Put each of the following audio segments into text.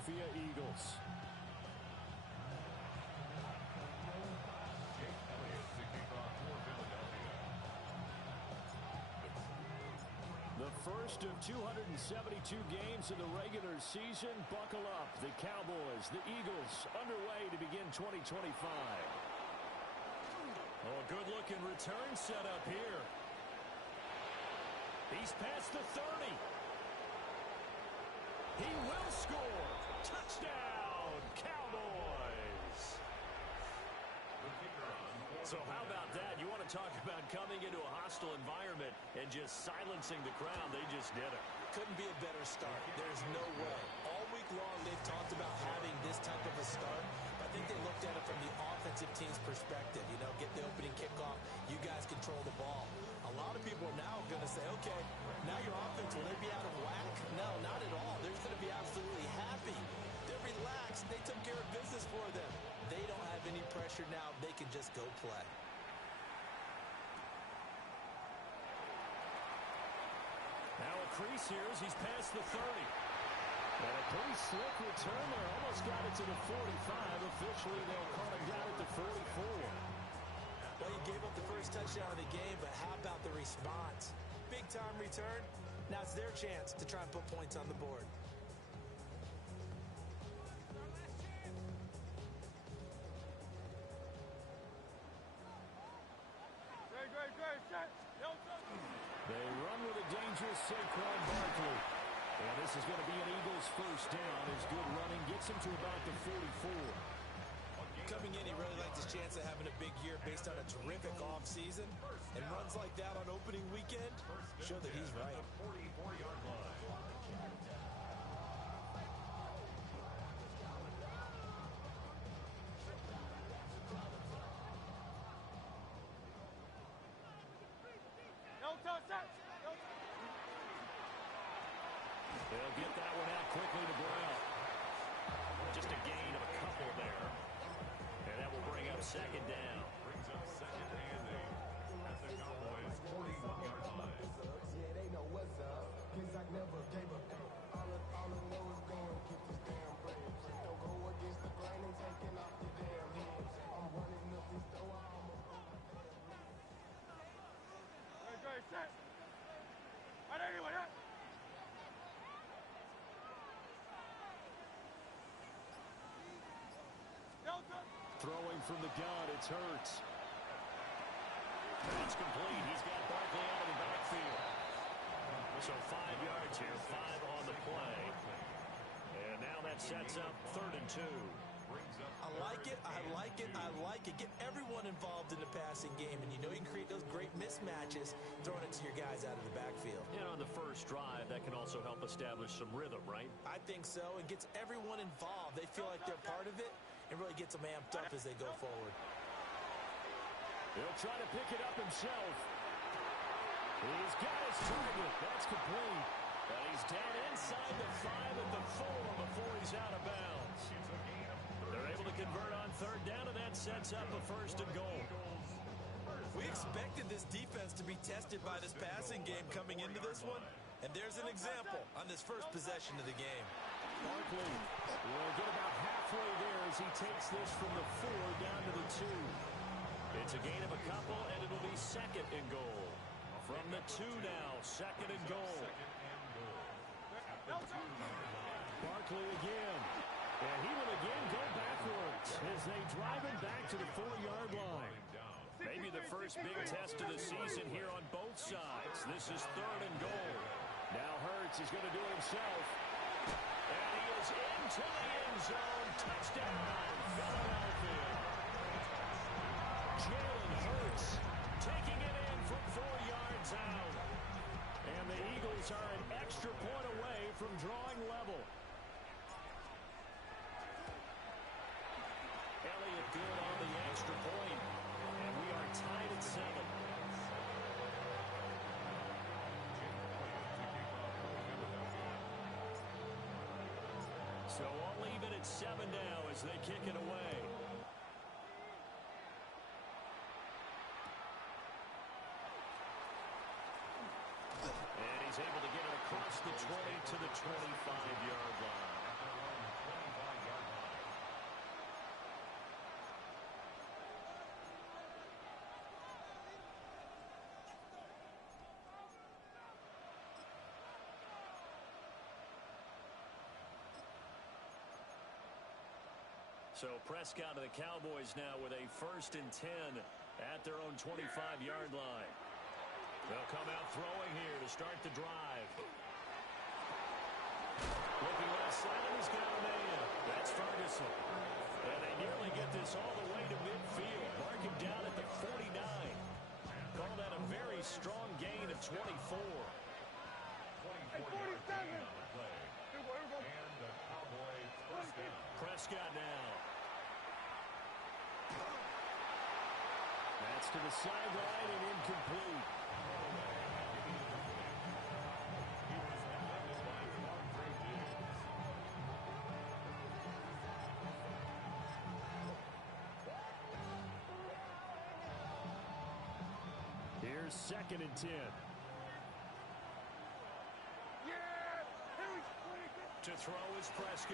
Philadelphia Eagles. The first of 272 games in the regular season. Buckle up. The Cowboys, the Eagles, underway to begin 2025. Oh, good-looking return set up here. He's past the 30. He will score. Touchdown, Cowboys. So how about that? You want to talk about coming into a hostile environment and just silencing the crowd. They just did it. Couldn't be a better start. There's no way. All week long they've talked about having this type of a start. I think they looked at it from the offensive team's perspective. You know, get the opening kickoff. You guys control the ball. A lot of people are now going to say, okay, now your offense, will they be out of whack? No, not at all. They're going to be absolutely happy. They're relaxed. They took care of business for them. They don't have any pressure now. They can just go play. Now a crease here as he's past the 30. And a pretty slick return there. Almost got it to the 45. Officially, they'll call him down at the 44. Well, he gave up the first touchdown of the game, but how about the response? Big-time return. Now it's their chance to try and put points on the board. They run with a dangerous Saquon Barkley. And this is going to be an Eagles first down. His good running gets him to about the 44. Coming in, he really liked his chance of having a big year based on a terrific offseason. And runs like that on opening weekend show that he's right. They'll get that one out quickly to Brown. Just a gain of a couple there. And that will bring up second down. Brings up second and 8 at the Cowboys' 41-yard line. Yeah, they know what's up. Cause I never gave up. All I know is going to get this damn bread. Don't go against the grain and taking off the damn head. I'm running up this door. Great, set. All right, anyway, yeah. Throwing from the gun, it's Hurts. That's complete. He's got Barkley out of the backfield. So 5 yards here, 5 on the play. And now that sets up 3rd and 2. I like it, I like it, I like it. Get everyone involved in the passing game, and you know you can create those great mismatches throwing it to your guys out of the backfield. And on the first drive, that can also help establish some rhythm, right? I think so, and gets everyone involved. They feel like they're part of it, and really gets them amped up as they go forward. He'll try to pick it up himself. He's got his target. That's complete. And he's down inside the 5 at the 4 before he's out of bounds. They're able to convert on 3rd down, and that sets up a 1st and goal. We expected this defense to be tested by this passing game coming into this one, and there's an example on this first possession of the game. Barkley will get about halfway there as he takes this from the 4 down to the 2. It's a gain of a couple, and it'll be 2nd and goal. From the 2 now, 2nd and goal. Barkley again. And he will again go backwards as they drive him back to the 4-yard line. Maybe the first big test of the season here on both sides. This is 3rd and goal. Now Hurts is going to do it himself. And he is into the end zone. Touchdown, Philadelphia. Jalen Hurts taking it in from 4 yards out. And the Eagles are an extra point away from drawing level. Elliott good on the extra point. And we are tied at 7. So I'll leave it at 7 now as they kick it away. And he's able to get it across the 20 to the 25-yard line. So Prescott of the Cowboys now with a 1st and 10 at their own 25-yard line. They'll come out throwing here to start the drive. Looking left side, and he's got a man. That's Ferguson. And they nearly get this all the way to midfield. Mark him down at the 49. Call that a very strong gain of 24. 24 yards gain on the play. And the Cowboys first down. Prescott now. That's to the sideline and incomplete. Here's 2nd and 10. To throw is Prescott. A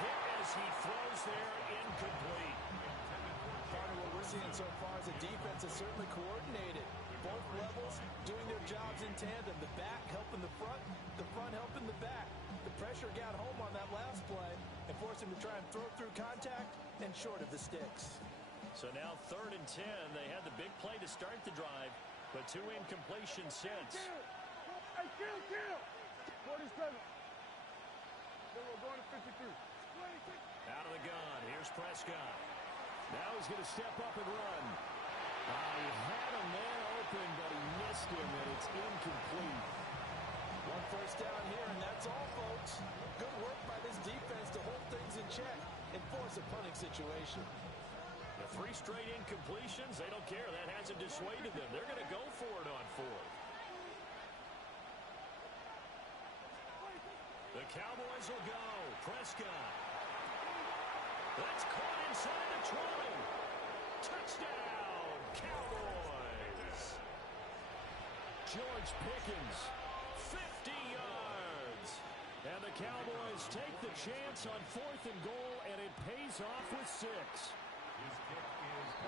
hit as he throws there, incomplete. Part of what we're seeing so far is the defense is certainly coordinated. Both levels doing their jobs in tandem. The back helping the front helping the back. The pressure got home on that last play and forced him to try and throw through contact and short of the sticks. So now 3rd and 10. They had the big play to start the drive, but 2 incompletions since. Hey, kill! 47. Then we're going to 53. Out of the gun. Here's Prescott. Now he's going to step up and run. He had a man open, but he missed him, and it's incomplete. 1 first down here, and that's all, folks. Good work by this defense to hold things in check and force a punting situation. The 3 straight incompletions, they don't care. That hasn't dissuaded them. They're going to go for it on 4th. The Cowboys will go. Prescott. That's caught inside the 20. Touchdown, Cowboys. George Pickens, 50 yards. And the Cowboys take the chance on 4th and goal, and it pays off with 6.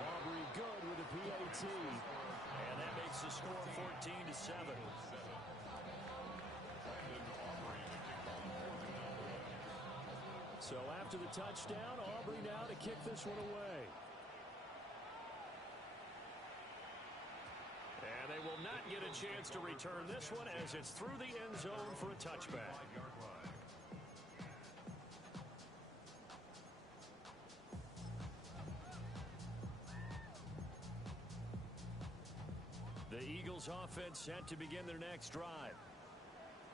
Aubrey good with a PAT. And that makes the score 14-7. So after the touchdown, Aubrey now to kick this one away. And they will not get a chance to return this one as it's through the end zone for a touchback. The Eagles offense set to begin their next drive.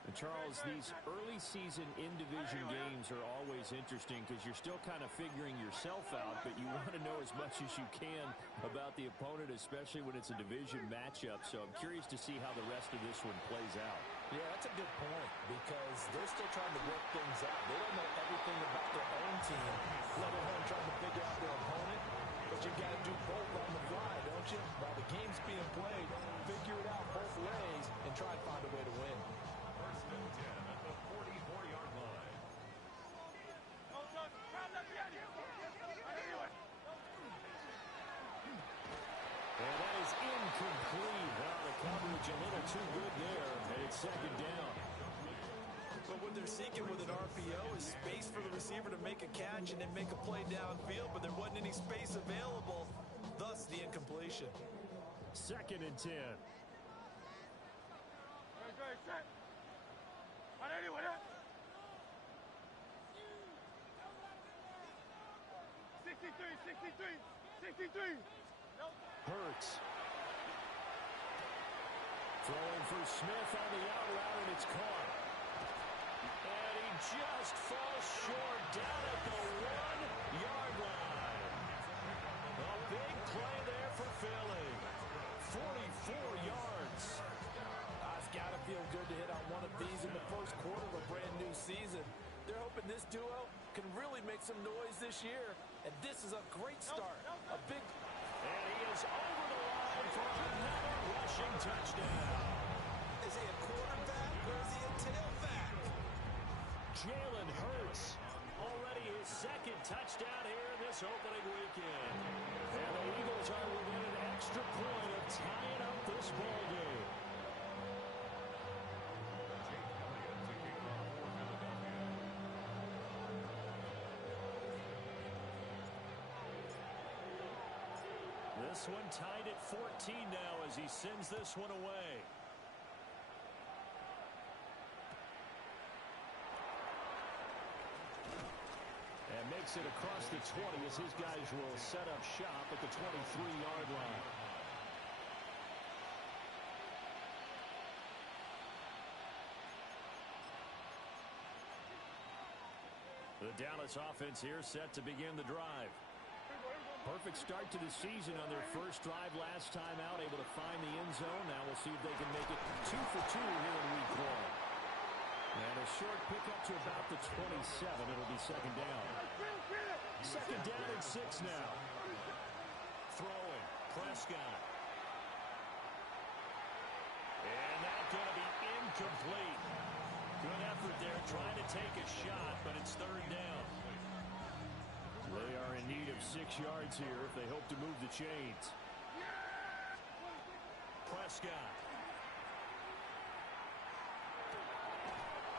And Charles, these early season in-division games are always interesting because you're still kind of figuring yourself out, but you want to know as much as you can about the opponent, especially when it's a division matchup. So I'm curious to see how the rest of this one plays out. Yeah, that's a good point because they're still trying to work things out. They don't know everything about their own team, let alone trying to figure out their opponent. But you've got to do both on the fly, don't you? While the game's being played, figure it out both ways and try and find a way to win. 1st and 10 at the 44-yard line. And that is incomplete. The coverage a little too good there, and it's 2nd down. But what they're seeking with an RPO is space for the receiver to make a catch and then make a play downfield, but there wasn't any space available, thus the incompletion. 2nd and 10. Set. On anyone, 63. Hurts. Throwing for Smith on the out route, and it's caught. And he just falls short down at the 1-yard line. A big play there for Philly. 44 yards. It's got to feel good to hit on one of these in the first quarter of a brand new season. They're hoping this duo can really make some noise this year, and this is a great start. A big... And he is over the line for another rushing touchdown. Is he a quarterback or is he a tailback? Jalen Hurts, already his 2nd touchdown here in this opening weekend. And the Eagles are within an extra point of tying up this ball game. This one tied at 14 now as he sends this one away. And makes it across the 20 as his guys will set up shop at the 23-yard line. The Dallas offense here set to begin the drive. Perfect start to the season on their first drive last time out, able to find the end zone. Now we'll see if they can make it 2 for 2 here in week 1. And a short pickup to about the 27. It'll be second down. Second down and 6 now. Throwing, Prescott. And that's going to be incomplete. Good effort there, trying to take a shot, but it's third down. They are in need of 6 yards here if they hope to move the chains. Prescott.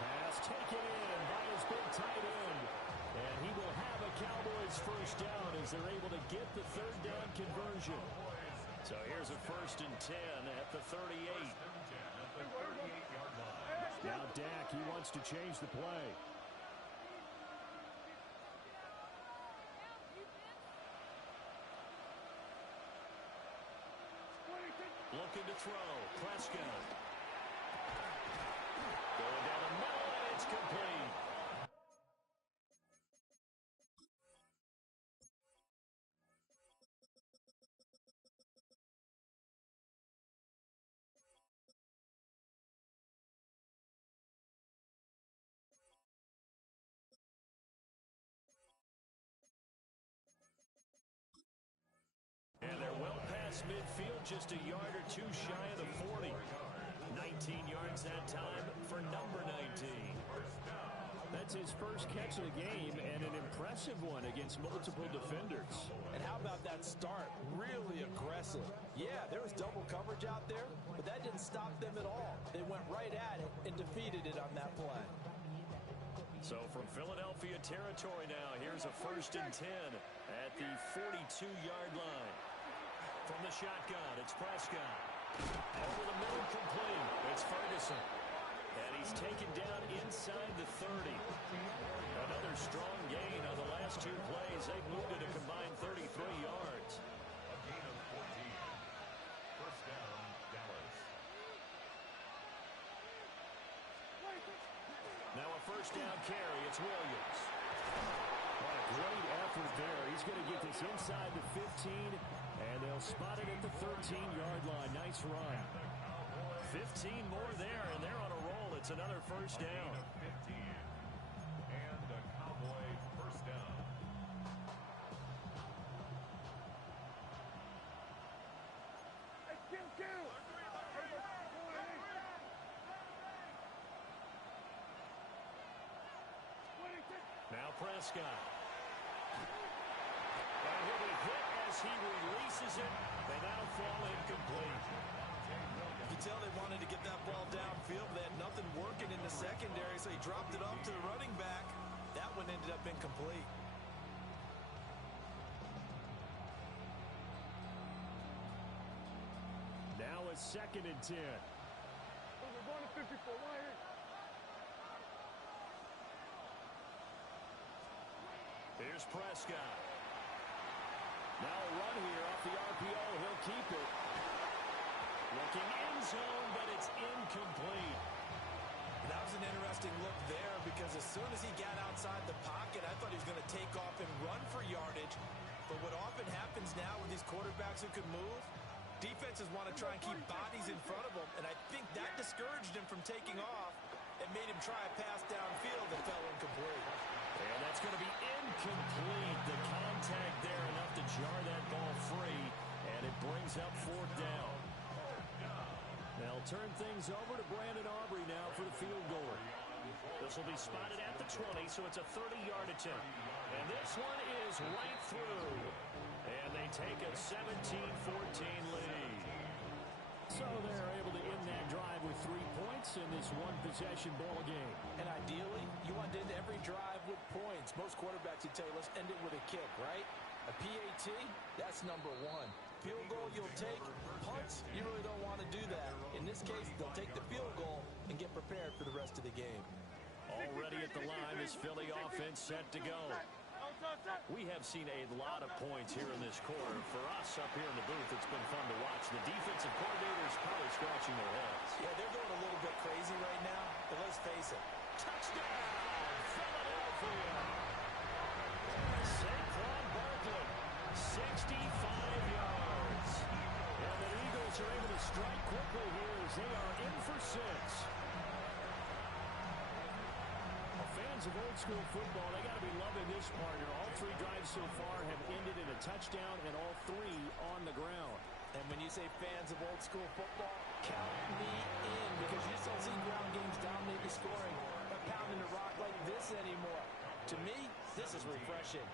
Pass taken in by his big tight end. And he will have a Cowboys first down as they're able to get the third down conversion. So here's a 1st and 10 at the 38. Now Dak, he wants to change the play. Looking to throw. Prescott. Going down the middle, and it's complete. And they're well past midfield, just a yard or two shy of the 40. 19 yards that time for number 19. That's his first catch of the game, and an impressive one against multiple defenders. And how about that start? Really aggressive. Yeah, there was double coverage out there, but that didn't stop them at all. They went right at it and defeated it on that play. So from Philadelphia territory now, here's a 1st and 10 at the 42-yard line. From the shotgun, it's Prescott. Over the middle, complete. It's Ferguson. And he's taken down inside the 30. Another strong gain on the last 2 plays. They've moved it a combined 33 yards. A gain of 14. First down, Dallas. Now a first down carry. It's Williams. What a great effort there. He's going to get this inside the 15, and they'll spot it at the 13-yard line. Nice run. 15 more there, and they're on a roll. It's another first down. 15. And a Cowboy first down. Now Prescott. And he'll be hit as he releases it. They now fall incomplete. You can tell they wanted to get that ball downfield. They had nothing working in the secondary, so he dropped it off to the running back. That one ended up incomplete. Now a 2nd and 10. We're going to 54. Here's Prescott. Now a run here off the RPO. He'll keep it. Looking end zone, but it's incomplete. That was an interesting look there because as soon as he got outside the pocket, I thought he was going to take off and run for yardage. But what often happens now with these quarterbacks who can move, defenses want to try and keep bodies in front of them, and I think that discouraged him from taking off and made him try a pass downfield that fell incomplete. And that's going to be incomplete. The contact there enough to jar that ball free, and it brings up 4th down. They'll turn things over to Brandon Aubrey now for the field goal. This will be spotted at the 20, so it's a 30-yard attempt. And this one is right through. And they take a 17-14 lead. So they're able to end that drive with 3 points in this one-possession ball game. And ideally, you want to end every drive with points. Most quarterbacks would tell you, let's end it with a kick, right? A PAT, that's number 1. field goal you'll take. Punts, you really don't want to do that. In this case, they'll take the field goal and get prepared for the rest of the game. Already at the line, this Philly offense set to go. We have seen a lot of points here in this quarter. For us up here in the booth, it's been fun to watch. The defensive coordinators probably scratching their heads. Yeah, they're going a little bit crazy right now, but let's face it. Touchdown, Philadelphia! Saquon Barkley, 65 yards. And the Eagles are able to strike quickly here as they are in for 6. Fans of old school football, they got to be loving this partner. All 3 drives so far have ended in a touchdown, and all 3 on the ground. And when you say fans of old school football, count me in, because you just don't see ground games dominate the scoring by pounding the rock like this anymore. To me, this is refreshing.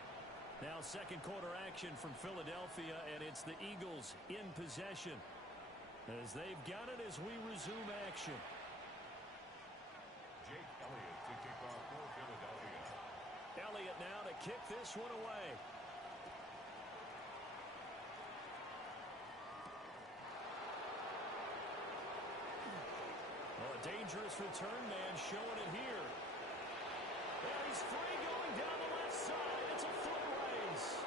Now second quarter action from Philadelphia, and it's the Eagles in possession as they've got it as we resume action. Jake Elliott to kick off for Philadelphia. Elliott now to kick this one away. Oh, a dangerous return man showing it here. And he's free going down the left side. It's a foot race.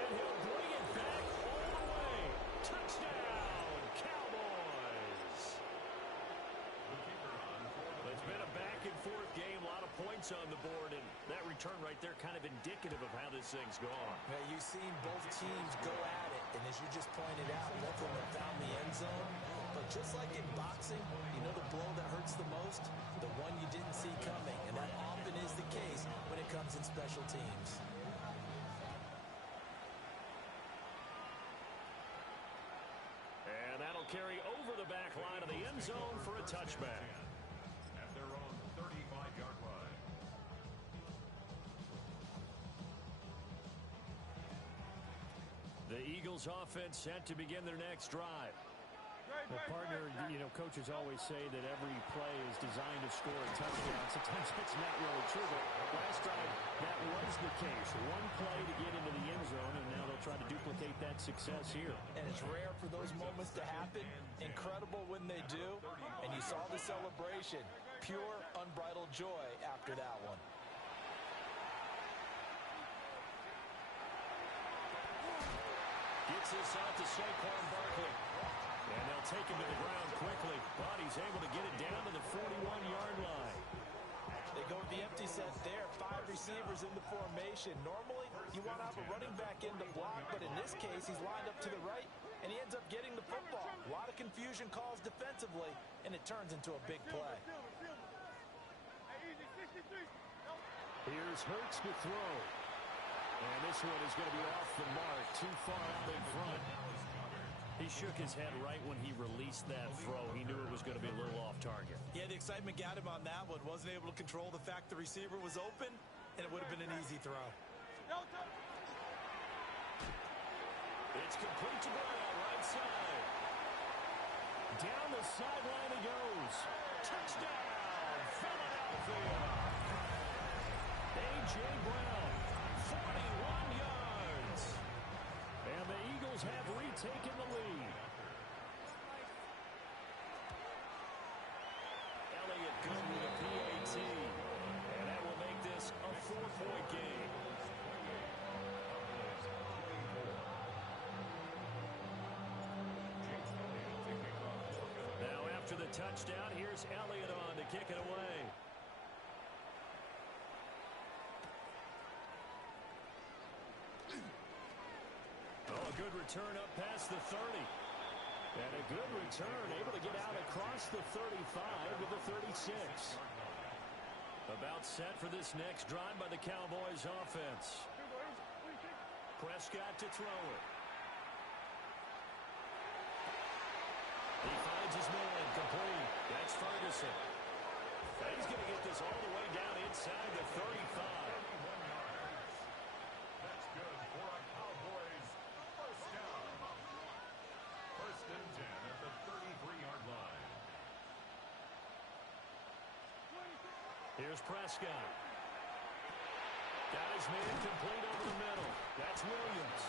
And he'll bring it back all the way. Touchdown, Cowboys. It's been a back-and-forth game, a lot of points on the board, and that return right there kind of indicative of how this thing's gone. Now, you've seen both teams go at it, and as you just pointed out, both of them have found the end zone. But just like in boxing, you know the blow that hurts the most? The one you didn't see coming, and that often is the case when it comes in special teams. And that'll carry over the back line of the end zone for a touchback. At their own 35-yard line. The Eagles offense set to begin their next drive. Well, partner, you know, coaches always say that every play is designed to score a touchdown. Sometimes that's not really true, but last drive, that was the case. One play to get into the end zone, and now they'll try to duplicate that success here. And it's rare for those moments to happen. Incredible when they do. And you saw the celebration. Pure, unbridled joy after that one. Gets this out to Saquon Barkley. And they'll take him to the ground quickly, but he's able to get it down to the 41-yard line. They go with the empty set there. 5 receivers in the formation. Normally, you want to have a running back in to block, but in this case, he's lined up to the right, and he ends up getting the football. A lot of confusion calls defensively, and it turns into a big play. Here's Hurts to throw. And this one is going to be off the mark, too far out in front. He shook his head right when he released that throw. He knew it was going to be a little off target. Yeah, the excitement got him on that one. Wasn't able to control the fact the receiver was open, and it would have been an easy throw. It's complete to Brown, right side. Down the sideline he goes. Touchdown, Philadelphia. A.J. Brown, 41 yards. And the Eagles have retaken the lead. Elliott good with a PAT. And that will make this a 4-point game. Now after the touchdown, here's Elliott on to kick it away. Good return up past the 30. And a good return, able to get out across the 35 to the 36. About set for this next drive by the Cowboys offense. Prescott to throw it. He finds his man, complete. That's Ferguson. And he's going to get this all the way down inside the 35. That's good for a Cowboys first down. First and 10 at the 33-yard line. Here's Prescott. Got his man complete over the middle. That's Williams.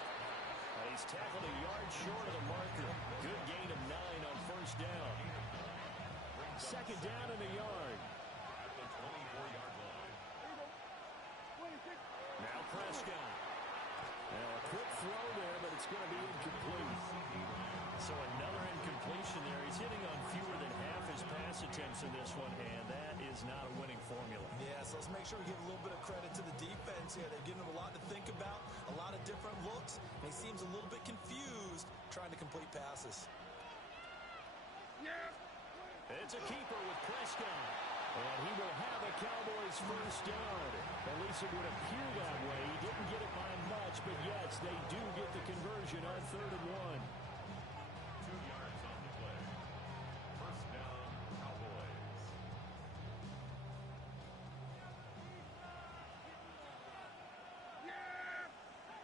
He's tackled a yard short of the marker. Good gain of 9 on first down. Second down and a yard. At the 24-yard line. Now Prescott. A quick throw there, but it's going to be incomplete. So another incompletion there. He's hitting on fewer than half his pass attempts in this one, and that is not a winning formula. Yeah, so let's make sure we give a little bit of credit to the defense here. They're giving him a lot to think about, a lot of different looks, and he seems a little bit confused trying to complete passes. It's a keeper with Prescott. And he will have a Cowboys first down. At least it would appear that way. He didn't get it by much, but yes, they do get the conversion on 3rd and 1. 2 yards on the play. First down, Cowboys.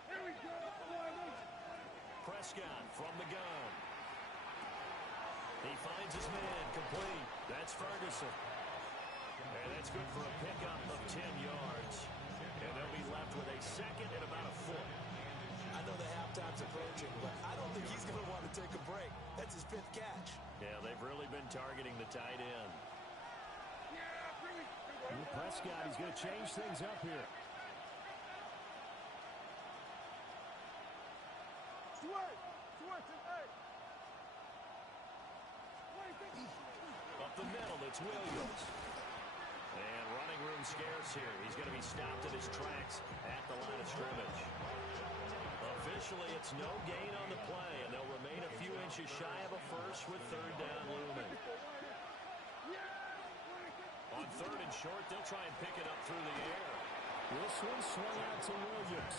Here we go. Prescott from the gun. He finds his man, complete. That's Ferguson. And that's good for a pickup of 10 yards. And they'll be left with a second and about a foot. I know the halftime's approaching, but I don't think he's going to want to take a break. That's his 5th catch. Yeah, they've really been targeting the tight end. Prescott, he's going to change things up here. Up the middle, it's Williams. And running room scarce here. He's going to be stopped in his tracks at the line of scrimmage. Officially, it's no gain on the play, and they'll remain a few inches shy of a first with 3rd down looming. On 3rd and short, they'll try and pick it up through the air. This one swung out to Williams.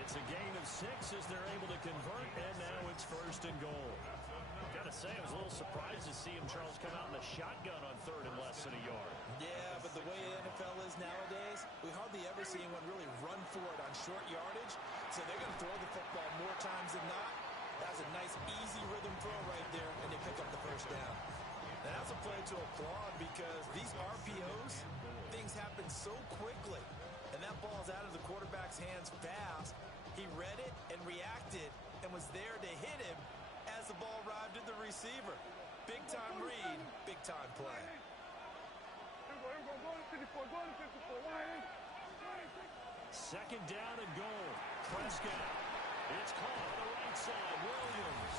It's a gain of 6 as they're able to convert, and now it's 1st and goal. Got to say, I was a little surprised to see him, Charles, come out in the shotgun on 3rd and less than a yard. Yeah, but the way the NFL is nowadays, we hardly ever see anyone really run for it on short yardage. So they're going to throw the football more times than not. That's a nice, easy rhythm throw right there, and they pick up the first down. And that's a play to applaud because these RPOs, things happen so quickly. And that ball's out of the quarterback's hands fast. He read it and reacted and was there to hit him as the ball arrived at the receiver. Big-time read, big-time play. Second down and goal. Prescott. It's caught on the right side. Williams.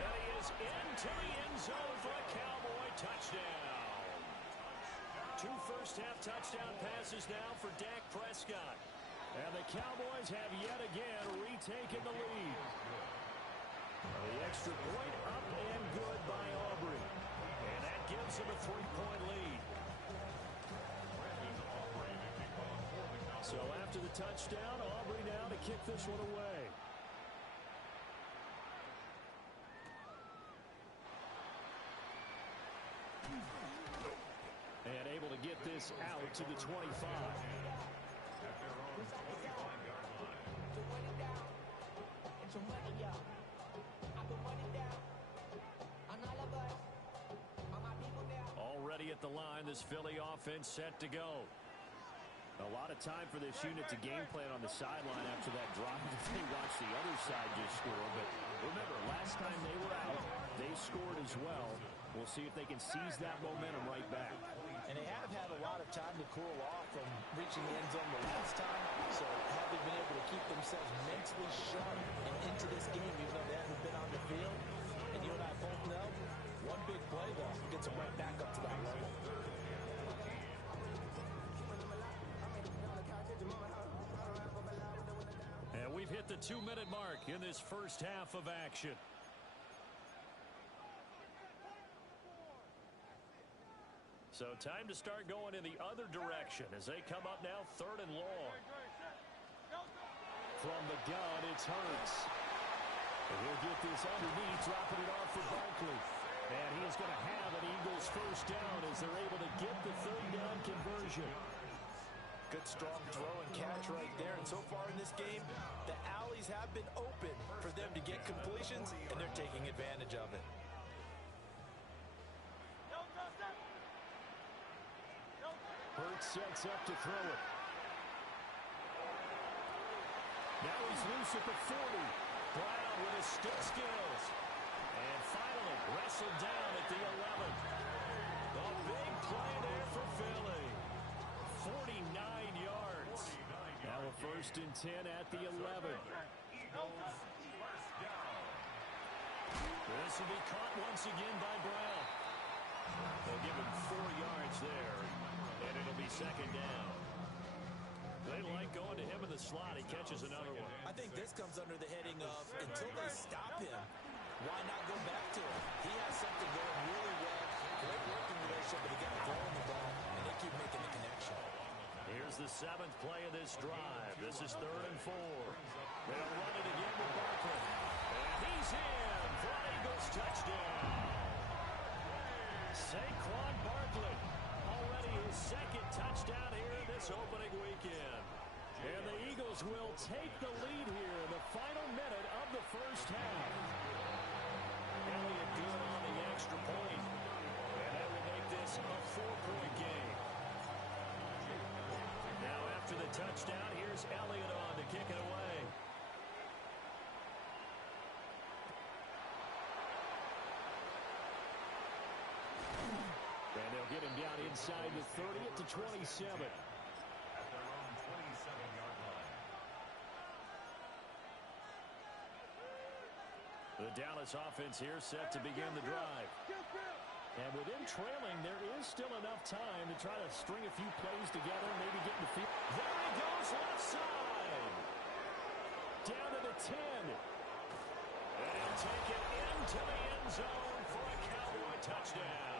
And he is into the end zone for a Cowboy touchdown. 2 first-half touchdown passes now for Dak Prescott. And the Cowboys have yet again retaken the lead. The extra point up and good by Aubrey. And that gives them a 3-point lead. So after the touchdown, Aubrey now to kick this one away. And able to get this out to the 25. Already at the line, this Philly offense set to go. A lot of time for this unit to game plan on the sideline after that drive. They watched the other side just score. But remember, last time they were out, they scored as well. We'll see if they can seize that momentum right back. And they have had a lot of time to cool off from reaching the end zone the last time. So have they been able to keep themselves mentally sharp and into this game, even though they haven't been on the field? And you and I both know, one big play, though, gets them right back up to that level. And we've hit the 2-minute mark in this first half of action. So time to start going in the other direction as they come up now 3rd and long. From the gun, it's Hurts. And he'll get this underneath, dropping it off for Barkley. And he is going to have an Eagles first down as they're able to get the 3rd down conversion. Good strong throw and catch right there. And so far in this game, the alleys have been open for them to get completions, and they're taking advantage of it. Hurts sets up to throw it. Now he's loose at the 40. Brown with his stick skills. And finally wrestled down at the 11. A big play there for Philly. 49 yards. Now a 1st and 10 at the 11. This will be caught once again by Brown. They'll give him 4 yards there, and it'll be 2nd down. They like going to him in the slot. He catches another one. I think this comes under the heading of until they stop him, why not go back to him? He has something going really well. Great working relationship with the guy throwing the ball, and they keep making the connection. Here's the 7th play of this drive. This is 3rd and 4. They'll run it again with Barkley. And he's in for an Eagles touchdown. Saquon Barkley, already his 2nd touchdown here in this opening weekend. And the Eagles will take the lead here in the final minute of the 1st half. Elliott good on the extra point. And that will make this a 4-point game. Now after the touchdown, here's Elliott on to kick it away. And they'll get him down inside the 30 to 27. At their own 27-yard line. The Dallas offense here set to begin the drive. And with them trailing, there is still enough time to try to string a few plays together, maybe get in the field. There he goes, left side. Down to the 10. And he'll take it into the end zone for a Cowboy touchdown.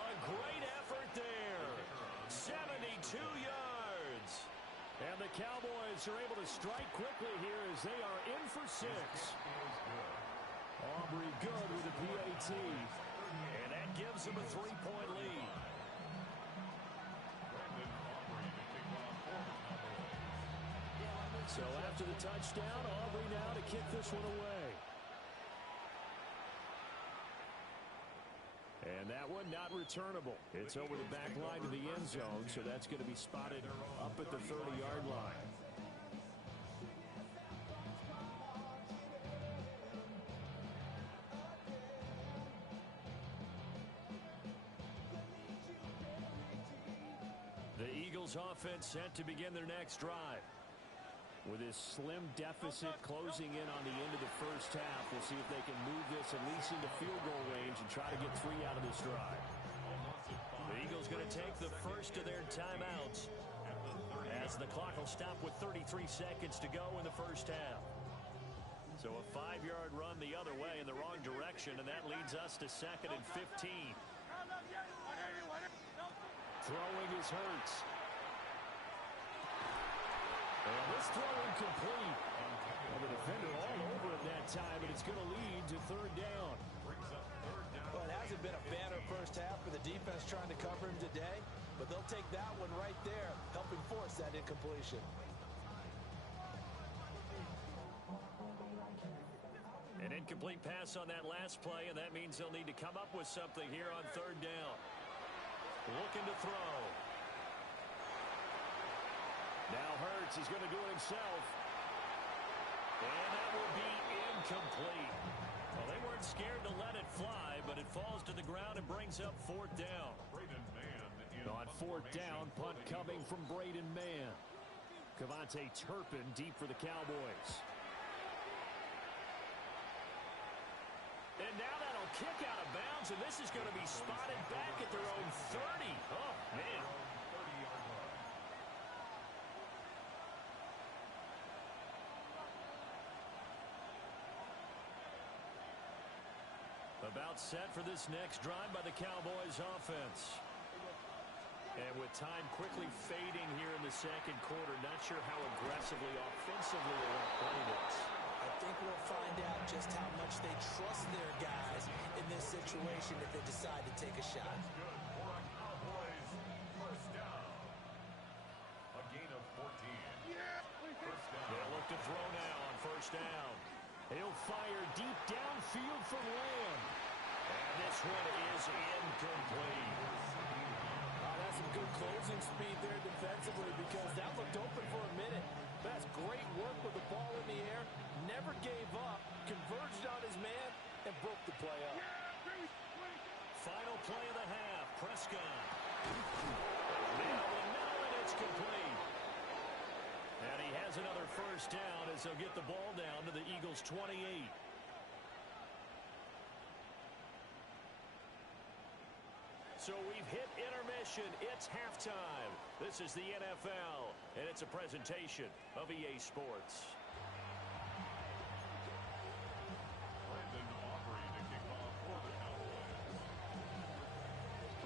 A great effort there. 72 yards. And the Cowboys are able to strike quickly here as they are in for 6. Aubrey good with a PAT. And that gives them a 3-point lead. So after the touchdown, Aubrey now to kick this one away. And that one not returnable. It's over the back line to the end zone, so that's going to be spotted up at the 30-yard line. The Eagles offense set to begin their next drive. With this slim deficit closing in on the end of the 1st half, we'll see if they can move this at least into field goal range and try to get 3 out of this drive. The Eagles going to take the first of their timeouts as the clock will stop with 33 seconds to go in the 1st half. So a 5-yard run the other way in the wrong direction, and that leads us to 2nd and 15. Throwing is Hurts. And this throw incomplete. Well, the defender all over it that time, and it's going to lead to 3rd down. Well, it hasn't been a banner 1st half for the defense trying to cover him today, but they'll take that one right there, helping force that incompletion. An incomplete pass on that last play, and that means they'll need to come up with something here on 3rd down. Looking to throw. Now Hurts is going to do it himself. And that will be incomplete. Well, they weren't scared to let it fly, but it falls to the ground and brings up 4th down. On 4th down, punt coming from Braden Mann. Cavante Turpin deep for the Cowboys. And now that'll kick out of bounds, and this is going to be spotted back at their own 30. Oh, man. About set for this next drive by the Cowboys offense. And with time quickly fading here in the 2nd quarter, not sure how aggressively, offensively they want to play this. I think we'll find out just how much they trust their guys in this situation if they decide to take a shot. A gain of 14. They'll look to throw now on 1st down. He'll fire deep downfield for Lamb. And this one is incomplete. That's some good closing speed there defensively because that looked open for a minute. That's great work with the ball in the air. Never gave up, converged on his man, and broke the play up. Final play of the half. Prescott. And it's complete. And he has another first down as they'll get the ball down to the Eagles' 28. So we've hit intermission. It's halftime. This is the NFL, and it's a presentation of EA Sports.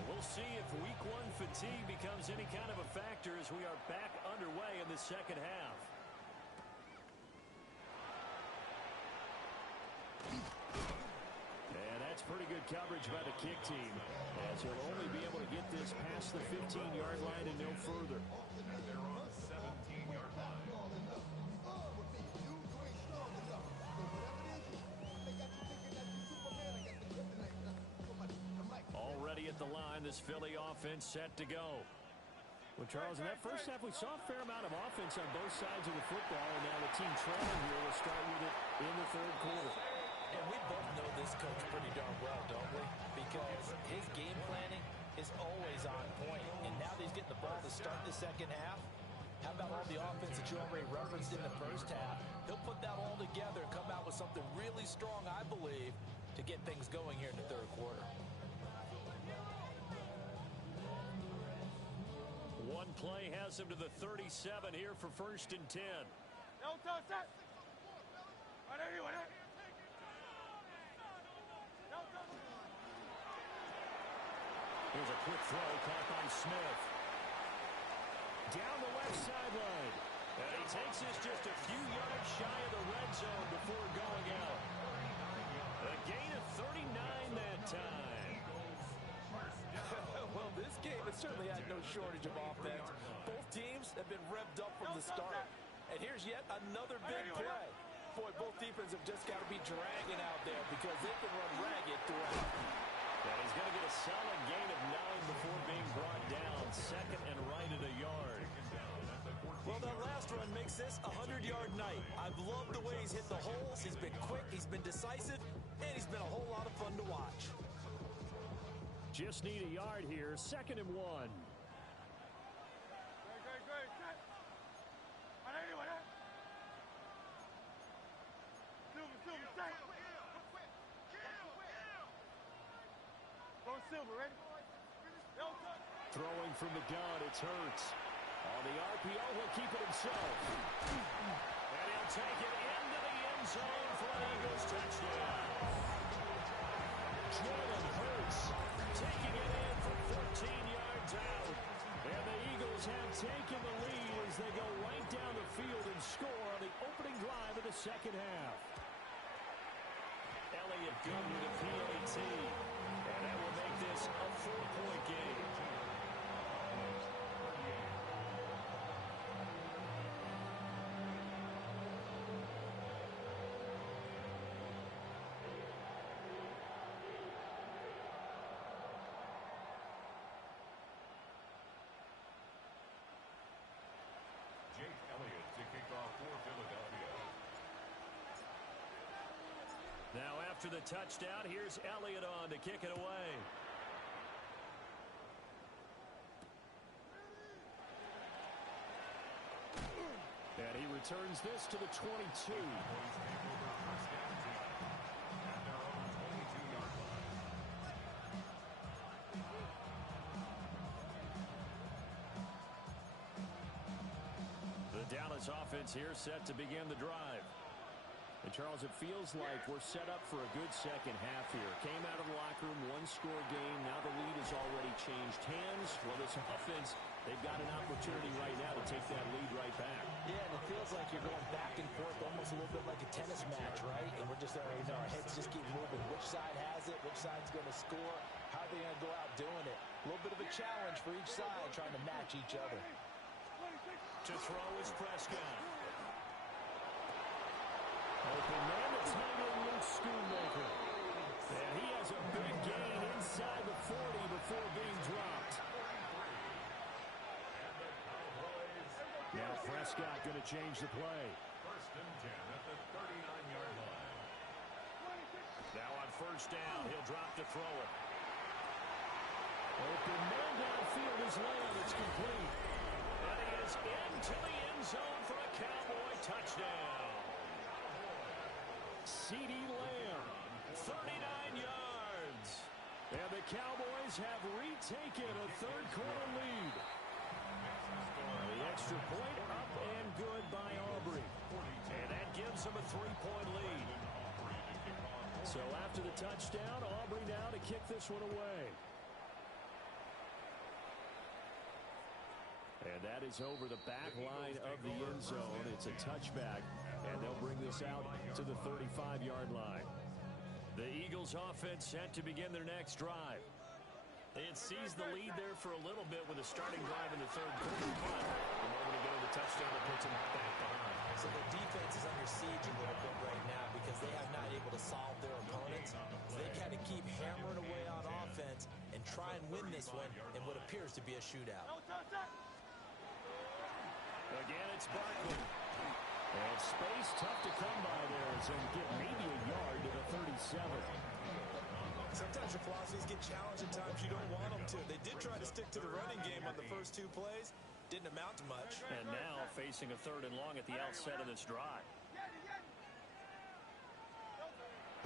We'll see if Week 1 fatigue becomes any kind of a factor as we are back underway in the second half. And that's pretty good coverage by the kick team, as he'll only be able to get this past the 15-yard line and no further. They're on the 17-yard line. Already at the line, this Philly offense set to go. Well, Charles, in that first half, we saw a fair amount of offense on both sides of the football, and now the team trailing here will start with it in the third quarter. And we both know this coach pretty darn well, don't we? Because his game planning is always on point. And now that he's getting the ball to start the second half, how about all the offense that you already referenced in the first half? He'll put that all together and come out with something really strong, I believe, to get things going here in the third quarter. One play has him to the 37 here for 1st and 10. No touch that. Right anyway. Here's a quick throw caught by Smith. Down the left sideline. And he takes this just a few yards shy of the red zone before going out. A gain of 39 that time. Well, this game has certainly had no shortage of offense. Both teams have been revved up from the start. And here's yet another big play. Boy, both defenses have just got to be dragging out there because they can run ragged throughout. And he's going to get a solid gain of 9 before being brought down. Second and right at a yard. Well, that last run makes this a 100-yard night. I've loved the way he's hit the holes. He's been quick, he's been decisive, and he's been a whole lot of fun to watch. Just need a yard here. 2nd and 1. Great. Set. Right anyway. Silver, set. Go Silver, ready? No touch. Throwing from the gun, it's Hurts. On the RPO, he'll keep it himself. And he'll take it into the end zone for an Eagles touchdown. Jalen Hurts taking it in from 14 yards out. And the Eagles have taken the lead as they go right down the field and score on the opening drive of the second half. Elliott good with a PAT. And that will make this a 4-point game. Now after the touchdown, here's Elliott on to kick it away. And he returns this to the 22. The Dallas offense here set to begin the drive. And, Charles, it feels like we're set up for a good second half here. Came out of the locker room, one-score game. Now the lead has already changed hands. Well, this offense, they've got an opportunity right now to take that lead right back. Yeah, and it feels like you're going back and forth almost a little bit like a tennis match, right? And we're just already know our heads just keep moving. Which side has it? Which side's going to score? How are they going to go out doing it? A little bit of a challenge for each side, trying to match each other. To throw is Prescott. Open man, it's handling Luke Schoonmaker. And he has a big gain inside the 40 before being dropped. Now Prescott going to change the play. First and 10 at the 39-yard line. Now on first down, he'll drop to throw it. Open man downfield, his layup, it's complete. And he is into the end zone for a Cowboy touchdown. CeeDee Lamb, 39 yards. And the Cowboys have retaken a third-quarter lead. The extra point up and good by Aubrey. And that gives them a 3-point lead. So after the touchdown, Aubrey now to kick this one away. And that is over the back line of the end zone. It's a touchback, and they'll bring this out to the 35-yard line. The Eagles offense set to begin their next drive. They had seized the lead there for a little bit with a starting drive in the third quarter, but a moment ago the touchdown that puts them back behind. So the defense is under siege a little bit right now because they have not able to solve their opponents. So they kind of keep hammering away on offense and try and win this one in what appears to be a shootout. Again, it's Barkley. And space tough to come by there as they get maybe a yard to the 37. Sometimes your philosophies get challenged at times you don't want them to. They did try to stick to the running game on the first two plays. Didn't amount to much. And now facing a third and long at the outset of this drive.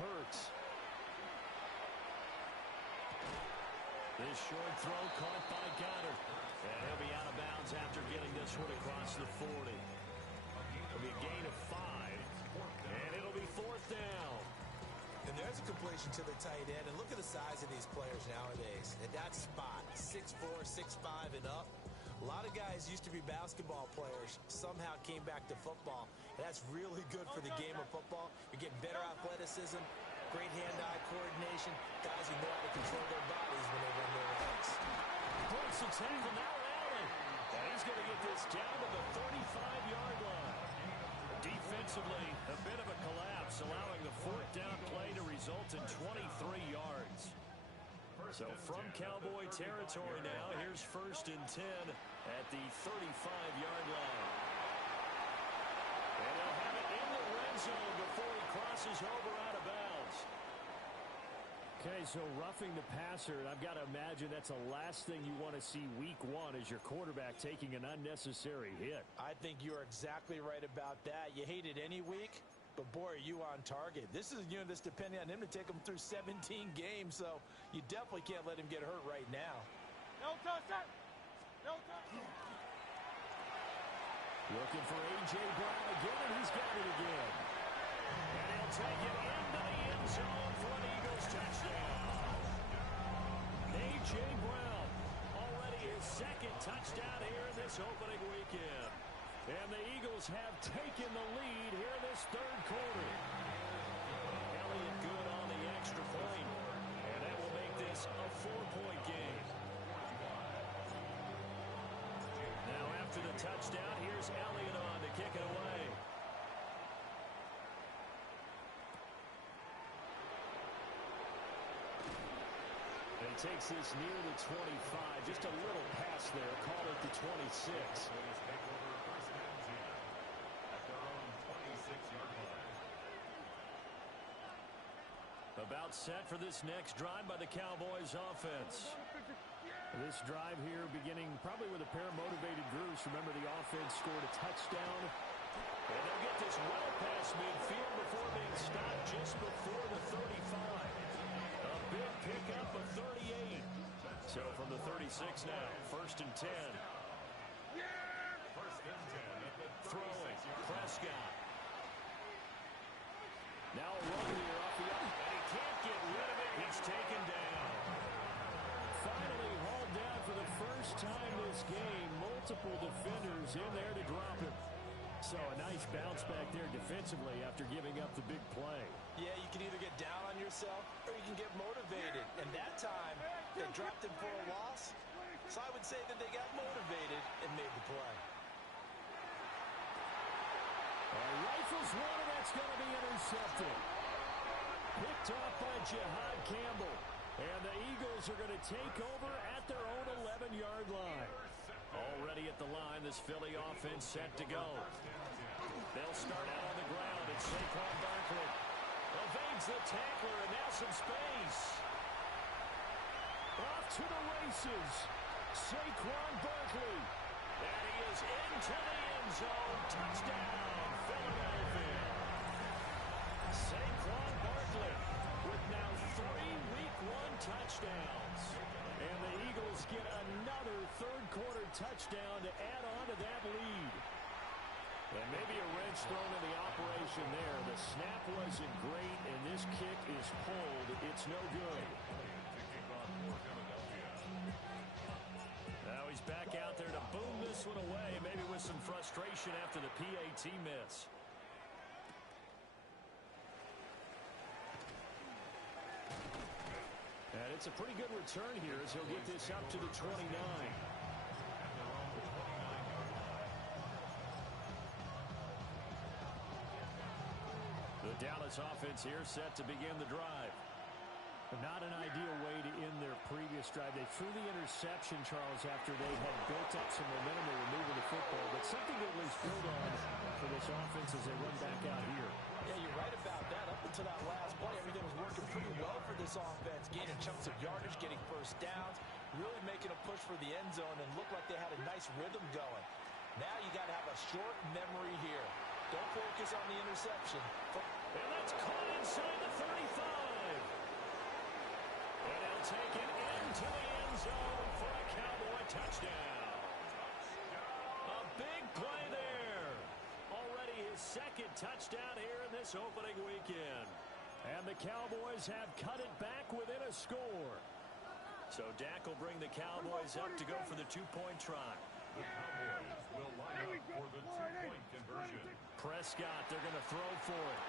Hurts. This short throw caught by Goddard. And he'll be out of bounds after getting this one across the 40. It'll be a gain of 5. And it'll be fourth down. And there's a completion to the tight end. And look at the size of these players nowadays. At that spot, 6'4", 6'5", and up. A lot of guys used to be basketball players, somehow came back to football. And that's really good for the game of football. You're getting better athleticism, great hand-eye coordination, guys who know how to control their bodies when they run their routes. Breaks the tackle, now Allen. And he's going to get this down to the 35-yard line. Defensively, a bit of a collapse, allowing the fourth down play to result in 23 yards. So from Cowboy territory now, here's first and 10 at the 35-yard line. And they'll have it in the red zone before he crosses over out of bounds. Okay, so roughing the passer, and I've got to imagine that's the last thing you want to see week one as your quarterback taking an unnecessary hit. I think you're exactly right about that. You hate it any week, but boy, are you on target. This is a unit that's depending on him to take him through 17 games, so you definitely can't let him get hurt right now. No touch that. No touch. Looking for A.J. Brown again, and he's got it again. And he'll take it into the end zone for an Eagles touchdown. A.J. Brown, already his second touchdown here in this opening weekend. And the Eagles have taken the lead here in this third quarter. Elliott good on the extra point. And that will make this a 4-point game. Now after the touchdown, here's Elliott on to kick it away. And he takes this near the 25. Just a little pass there. Call it the 26. About set for this next drive by the Cowboys offense. This drive here beginning probably with a pair of motivated groups. Remember, the offense scored a touchdown. And they'll get this well past midfield before being stopped just before the 35. A big pickup of 38. So from the 36 now, first and 10. Throwing, Prescott. Now a run here off the up, and he can't get rid of it. He's taken down. Finally hauled down for the first time this game. Multiple defenders in there to drop him. So a nice bounce back there defensively after giving up the big play. Yeah, you can either get down on yourself or you can get motivated. And that time, they dropped him for a loss. So I would say that they got motivated and made the play. Rifles one, and that's going to be intercepted. Picked off by Jihad Campbell. And the Eagles are going to take over at their own 11-yard line. Already at the line find this Philly offense set to go. They'll start out on the ground, and Saquon Barkley evades the tackler, and now some space. Off to the races, Saquon Barkley. And he is into the end zone. Touchdown, Philadelphia. Saquon Barkley with now 3 Week 1 touchdowns. And the Eagles get another third-quarter touchdown to add on to that lead. And maybe a wrench thrown in the operation there. The snap wasn't great, and this kick is pulled. It's no good. Now he's back out there to boom this one away, maybe with some frustration after the PAT miss. And it's a pretty good return here as he'll get this up to the 29. The Dallas offense here set to begin the drive. Not an ideal way to end their previous drive. They threw the interception, Charles, after they had built up some momentum. They were moving the football, but something to at least build on for this offense as they run back out here. Yeah, you're right about that. Up until that last play, everything was working pretty well for this offense, gaining chunks of yardage, getting first downs, really making a push for the end zone, and looked like they had a nice rhythm going. Now you got to have a short memory here. Don't focus on the interception. And that's caught inside the 35. And he'll take it into the end zone for a Cowboy touchdown. A big play there. Already his second touchdown here in this opening weekend. And the Cowboys have cut it back within a score. So Dak will bring the Cowboys up to go for the two-point try. The Cowboys will line up for the two-point conversion. Prescott, they're going to throw for it.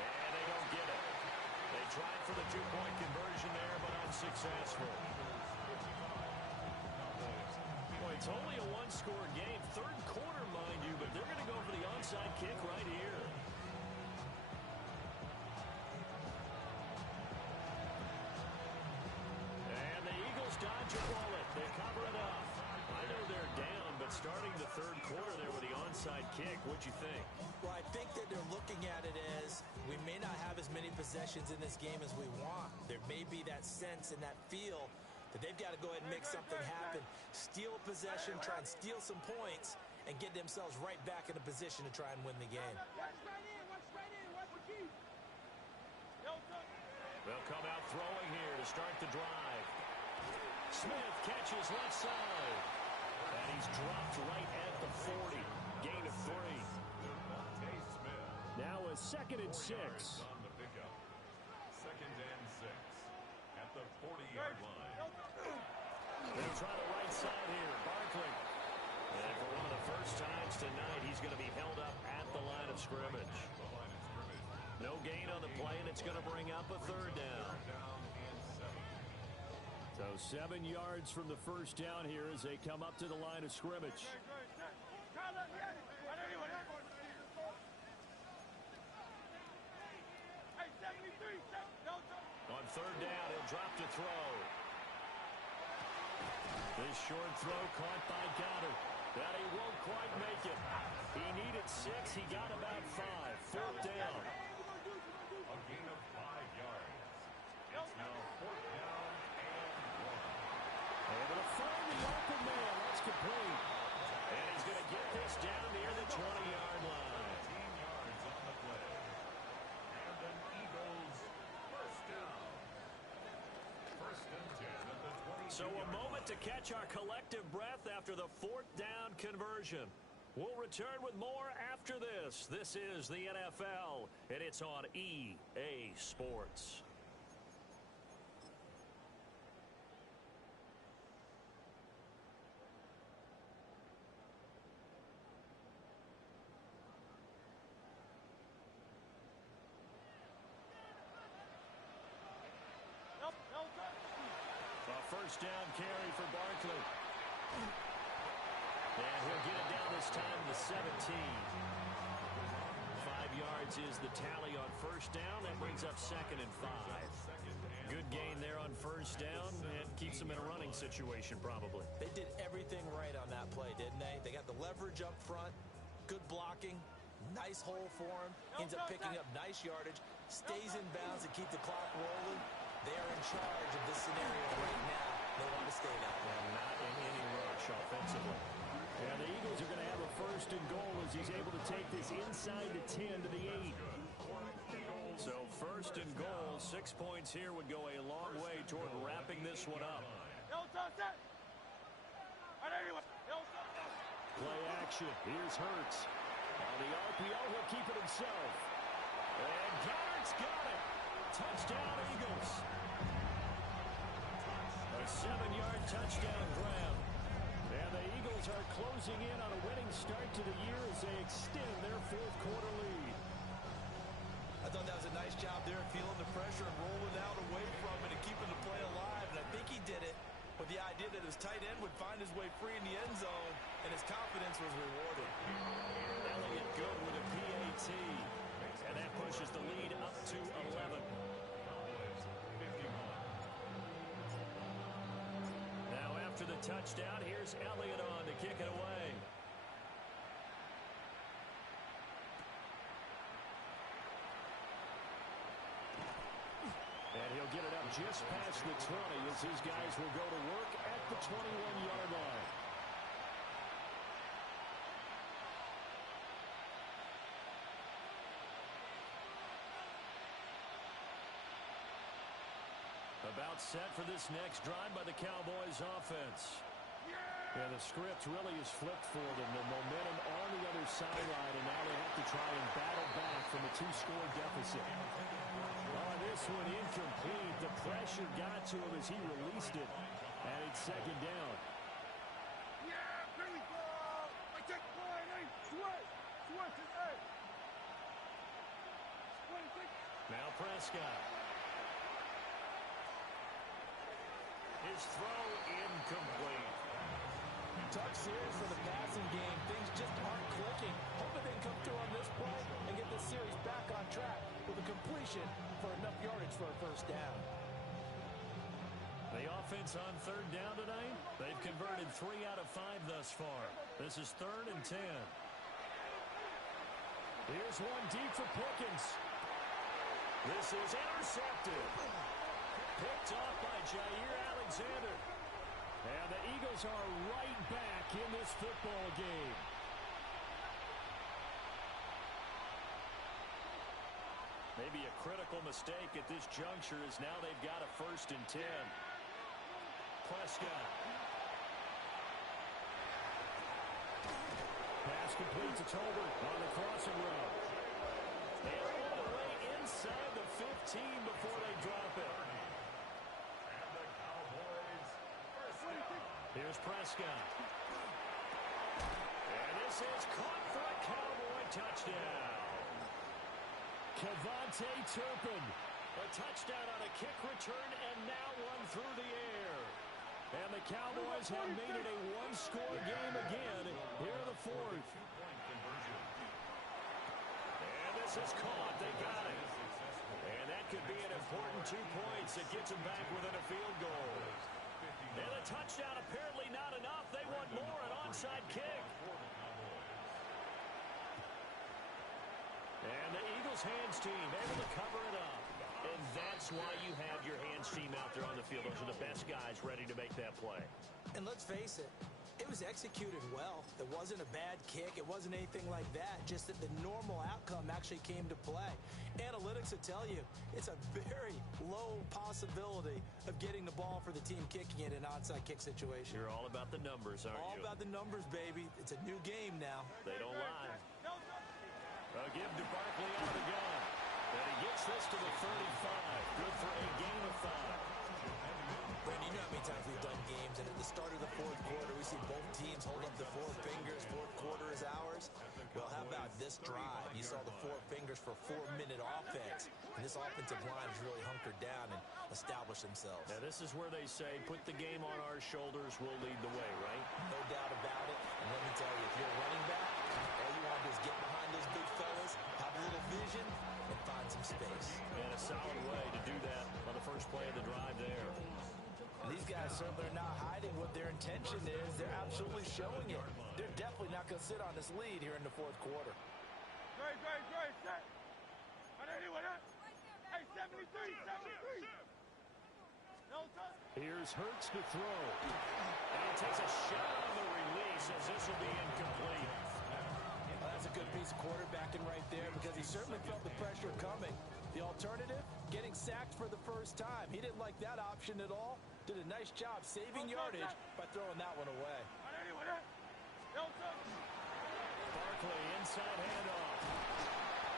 And they don't get it. They tried for the two-point conversion there, but unsuccessful. Boy, it's only a one-score game. Third quarter, mind you, but they're going to go for the onside kick right here. And the Eagles dodge a bullet. They cover it up. I know they're down, but starting the third quarter there with the onside kick, what'd you think? Well, I think that they're looking at it as we may not have as many possessions in this game as we want. There may be that sense and that feel that they've got to go ahead and make something happen. Steal a possession, try and steal some points, and get themselves right back in a position to try and win the game. They'll come out throwing here to start the drive. Smith catches left side. And he's dropped right at the 40. Gain of 3. Now a 2nd and 6. On the pickup. 2nd and 6 at the 40-yard line. They'll try the right side here. Barkley. And for one of the first times tonight, he's going to be held up at the line of scrimmage. No gain on the play, and it's going to bring up a 3rd down. So 7 yards from the first down here as they come up to the line of scrimmage. On 3rd down, he'll drop to throw. This short throw caught by Goddard. But he won't quite make it. He needed 6. He got about 5. 4th down. A gain of 5 yards. It's now 4th down and 1. Able to find the open man. That's complete. And he's going to get this down near the 20-yard line. 15 yards on the play. And the Eagles first down. 1st and 10 at the 20. So a moment to catch our collective breath after the 4th down conversion. We'll return with more after this. This is the NFL, and it's on EA Sports. A 1st down carry for Barkley. And he'll get it down this time to the 17. 5 yards is the tally on 1st down. That brings up 2nd and 5. Good gain there on 1st down and keeps them in a running situation probably. They did everything right on that play, didn't they? They leverage up front, good blocking, nice hole for him, ends up picking up nice yardage, stays in bounds to keep the clock rolling. They are in charge of this scenario right now. They want to stay that way. And not in any rush offensively. And the Eagles are going to have a first and goal as he's able to take this inside the 10 to the 8. So first and goal, 6 points here would go a long way toward wrapping this one up. Play action. Here's Hurts. On the RPO, he'll keep it himself. And Goddard's got it. Touchdown, Eagles. A 7-yard touchdown grab. And the Eagles are closing in on a winning start to the year as they extend their fourth quarter lead. I thought that was a nice job there, feeling the pressure and rolling out away from it and keeping the play alive. And I think he did it with the idea that his tight end would find his way free in the end zone, and his confidence was rewarded. Elliott good with a PAT. And that pushes the lead up to 11. Now after the touchdown, here's Elliott on to kick it away. And he'll get it up just past the 20 as his guys will go to work at the 21-yard line. About set for this next drive by the Cowboys offense. Yeah, the script really is flipped for them. The momentum on the other sideline, and now they have to try and battle back from a 2-score deficit. Oh, this one incomplete. The pressure got to him as he released it, and it's second down. Now Prescott. His throw incomplete. Tough series for the passing game. Things just aren't clicking. Hoping they can come through on this play and get this series back on track with a completion for enough yardage for a first down. The offense on third down tonight, they've converted 3 out of 5 thus far. This is 3rd and 10. Here's one deep for Pickens. This is intercepted. Picked off by Jair Alexander. And the Eagles are right back in this football game. Maybe a critical mistake at this juncture is now they've got a 1st and 10. Prescott. Pass complete to Tolbert on the crossing route. And all the way inside the 15 before they drop it. Here's Prescott. And this is caught for a Cowboy touchdown. Kevontae Turpin. A touchdown on a kick return and now one through the air. And the Cowboys have made it a 1-score game again here in the 4th. And this is caught. They got it. And that could be an important 2 points that gets them back within a field goal. And a touchdown apparently not enough. They want more, an onside kick. And the Eagles hands team able to cover it up. And that's why you have your hands team out there on the field. Those are the best guys ready to make that play. And let's face it, it was executed well. It wasn't a bad kick. It wasn't anything like that. Just that the normal outcome actually came to play. Analytics will tell you it's a very low possibility of getting the ball for the team kicking it in an onside kick situation. You're all about the numbers, aren't all you? All about the numbers, baby. It's a new game now. They don't lie. A give to Barkley out of the gun. And he gets this to the 35. Good for a gain of 5. Brandon, you know how many times we've done games, and at the start of the 4th quarter, we see both teams hold up the 4 fingers. 4th quarter is ours. Well, how about this drive? You saw the 4 fingers for 4-minute offense. And this offensive line has really hunkered down and established themselves. Now, this is where they say, put the game on our shoulders, we'll lead the way, right? No doubt about it. And let me tell you, if you're a running back, all you want to do is get behind those big fellas, have a little vision, and find some space. And a solid way to do that on the first play of the drive there. And these guys certainly are not hiding what their intention is. They're absolutely showing it. They're definitely not going to sit on this lead here in the fourth quarter. Dre, set. Hey, 73. No touch. Here's Hurts to throw. And he takes a shot on the release as this will be incomplete. Well, that's a good piece of quarterbacking right there because he certainly felt the pressure coming. The alternative, getting sacked for the first time. He didn't like that option at all. Did a nice job saving yardage by throwing that one away. No touch. Barkley inside handoff.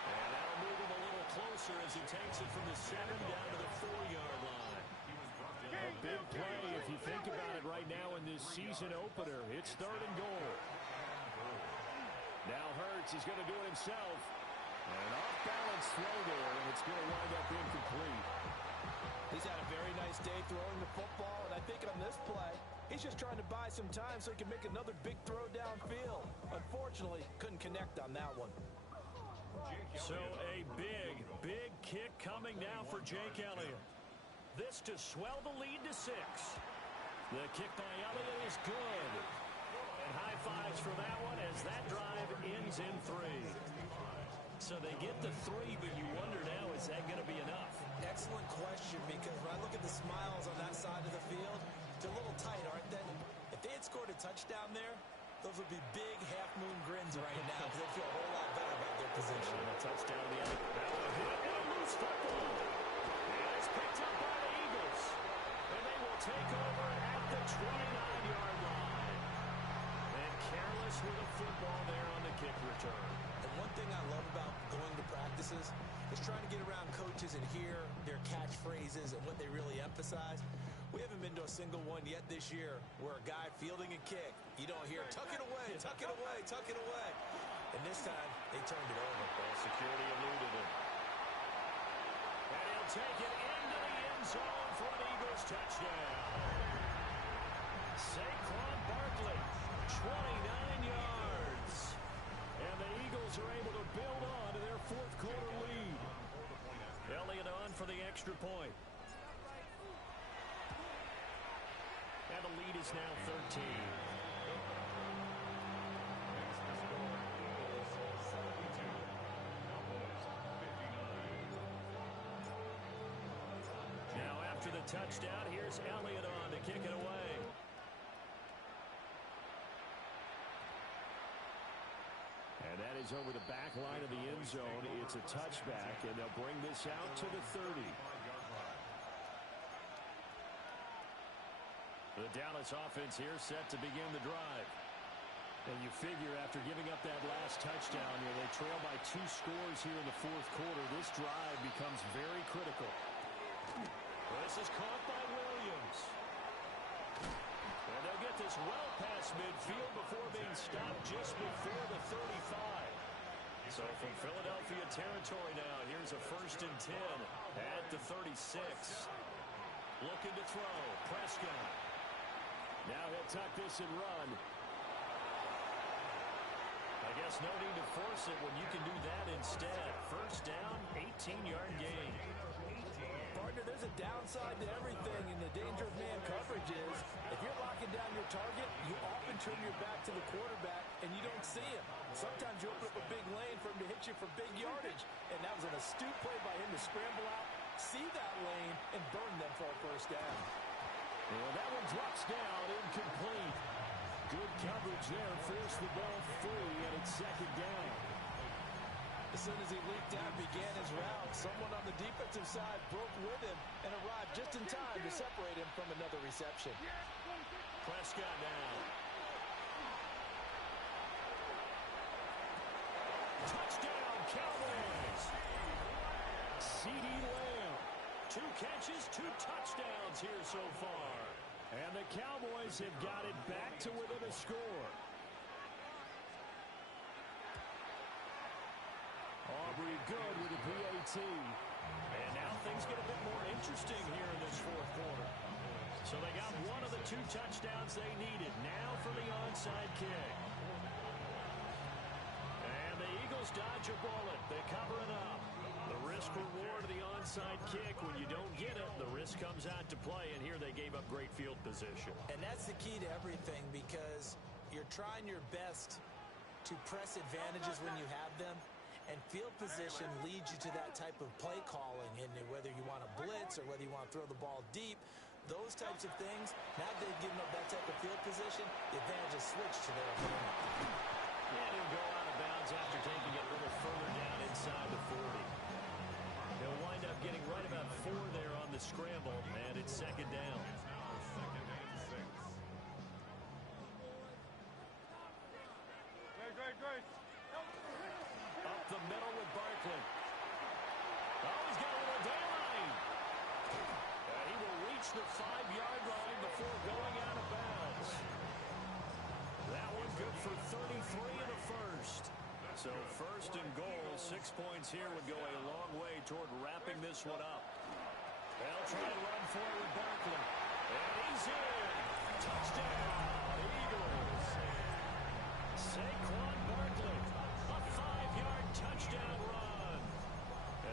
And that'll move him a little closer as he takes it from the 7 down to the 4-yard line. A big play if you think about it right now in this season opener. It's 3rd and goal. Now Hurts is going to do it himself. An off-balance throw there, and it's going to wind up incomplete. He's had a very nice day throwing the football, and I think on this play, he's just trying to buy some time so he can make another big throw downfield. Unfortunately, couldn't connect on that one. So a big kick coming now for Jake Elliott. This to swell the lead to 6. The kick by Elliott is good. And high fives for that one as that drive ends in 3. So they get the 3, but you wonder now, is that going to be enough? Excellent question, because when I look at the smiles on that side of the field, they're a little tight, aren't they? If they had scored a touchdown there, those would be big half-moon grins right now because they feel a whole lot better about their position. And a touchdown the other. That one hit and a loose football. And it's picked up by the Eagles. And they will take over at the 29-yard line. And careless with a football there on the kick return. And one thing I love about going to practices is trying to get around coaches and hear their catchphrases and what they really emphasize. We haven't been to a single one yet this year where a guy fielding a kick, you don't hear, tuck it away, tuck it away, tuck it away. And this time, they turned it over. Well, security eluded him. And he'll take it into the end zone for an Eagles touchdown. Saquon Barkley, 29 yards. And the Eagles are able to build on to their fourth quarter lead. Elliott on for the extra point. And the lead is now 13. Now after the touchdown, here's Elliott on to kick it away. And that is over the back line of the end zone. It's a touchback, and they'll bring this out to the 30. The Dallas offense here set to begin the drive. And you figure after giving up that last touchdown, they trail by 2 scores here in the fourth quarter. This drive becomes very critical. This is caught by Williams. And they'll get this well past midfield before being stopped just before the 35. So from Philadelphia territory now, here's a 1st and 10 at the 36. Looking to throw. Prescott. Now he'll tuck this and run. I guess no need to force it when you can do that instead. 1st down, 18-yard gain. Partner, there's a downside to everything, and the danger of man coverage is if you're locking down your target, you often turn your back to the quarterback and you don't see him. Sometimes you open up a big lane for him to hit you for big yardage, and that was an astute play by him to scramble out, see that lane, and burn them for a 1st down. Well, that one drops down, incomplete. Good coverage there, forced the ball free, and it's 2nd down. As soon as he leaked out, began his route, someone on the defensive side broke with him and arrived just in time to separate him from another reception. Prescott now. Touchdown, Cowboys! CeeDee Lamb. 2 catches, 2 touchdowns here so far. And the Cowboys have got it back to within a score. Aubrey good with a PAT. And now things get a bit more interesting here in this fourth quarter. So they got one of the 2 touchdowns they needed. Now for the onside kick. And the Eagles dodge a bullet. They cover it up. The risk-reward of the onside kick. When you don't get it, the risk comes out to play. And here they gave up great field position. And that's the key to everything, because You're trying your best to press advantages when you have them, and field position leads you to that type of play calling. And whether you want to blitz or whether you want to throw the ball deep, those types of things, now that they've given up that type of field position, the advantage is switched to their opponent. And he'll go out of bounds after taking it a little further down inside the 40. He'll wind up getting right about 4 there on the scramble, and it's second down. Up the middle with Barkley. Oh, he's got a little daylight. He will reach the 5-yard line before going out of bounds. That one good for 33 in the first. So first and goal, 6 points here would go a long way toward wrapping this one up. They'll try to run for it with Barkley. And he's in. Touchdown, Eagles. Saquon Barkley, a 5-yard touchdown run,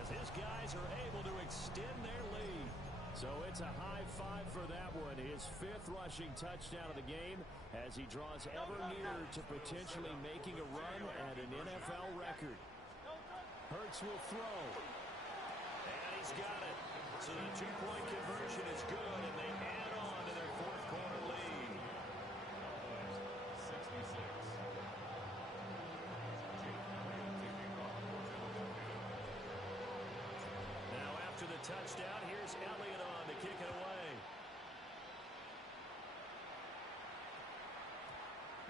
as his guys are able to extend their lead. So it's a high five for that one, his 5th rushing touchdown of the game, as he draws ever nearer to potentially making a run at an NFL record. Hurts will throw. And he's got it. So the 2-point conversion is good, and they add on to their 4th quarter lead. 66. Now after the touchdown, here's Elliott on to kick it away.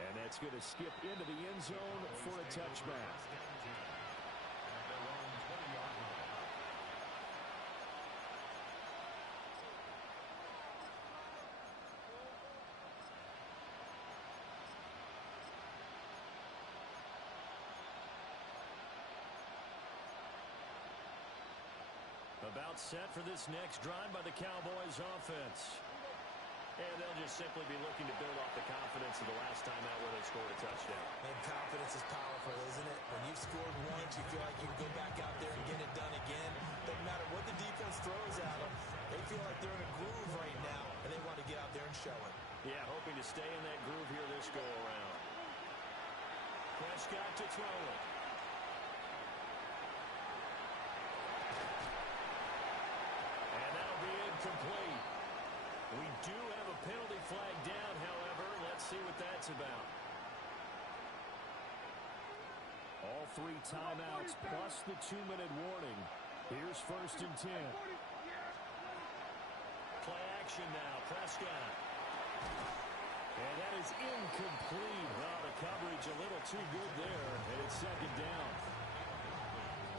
And that's going to skip into the end zone for a touchback. About set for this next drive by the Cowboys offense. And they'll just simply be looking to build off the confidence of the last time out where they scored a touchdown. And confidence is powerful, isn't it? When you've scored once, you feel like you can go back out there and get it done again. Doesn't matter what the defense throws at them. They feel like they're in a groove right now, and they want to get out there and show it. Yeah, hoping to stay in that groove here this go-around. Prescott to throw it. And that'll be incomplete. We do have a penalty flag down, however. Let's see what that's about. All 3 timeouts plus the 2-minute warning. Here's 1st and 10. Play action now. Prescott. And that is incomplete. Well, the coverage a little too good there, and it's second down.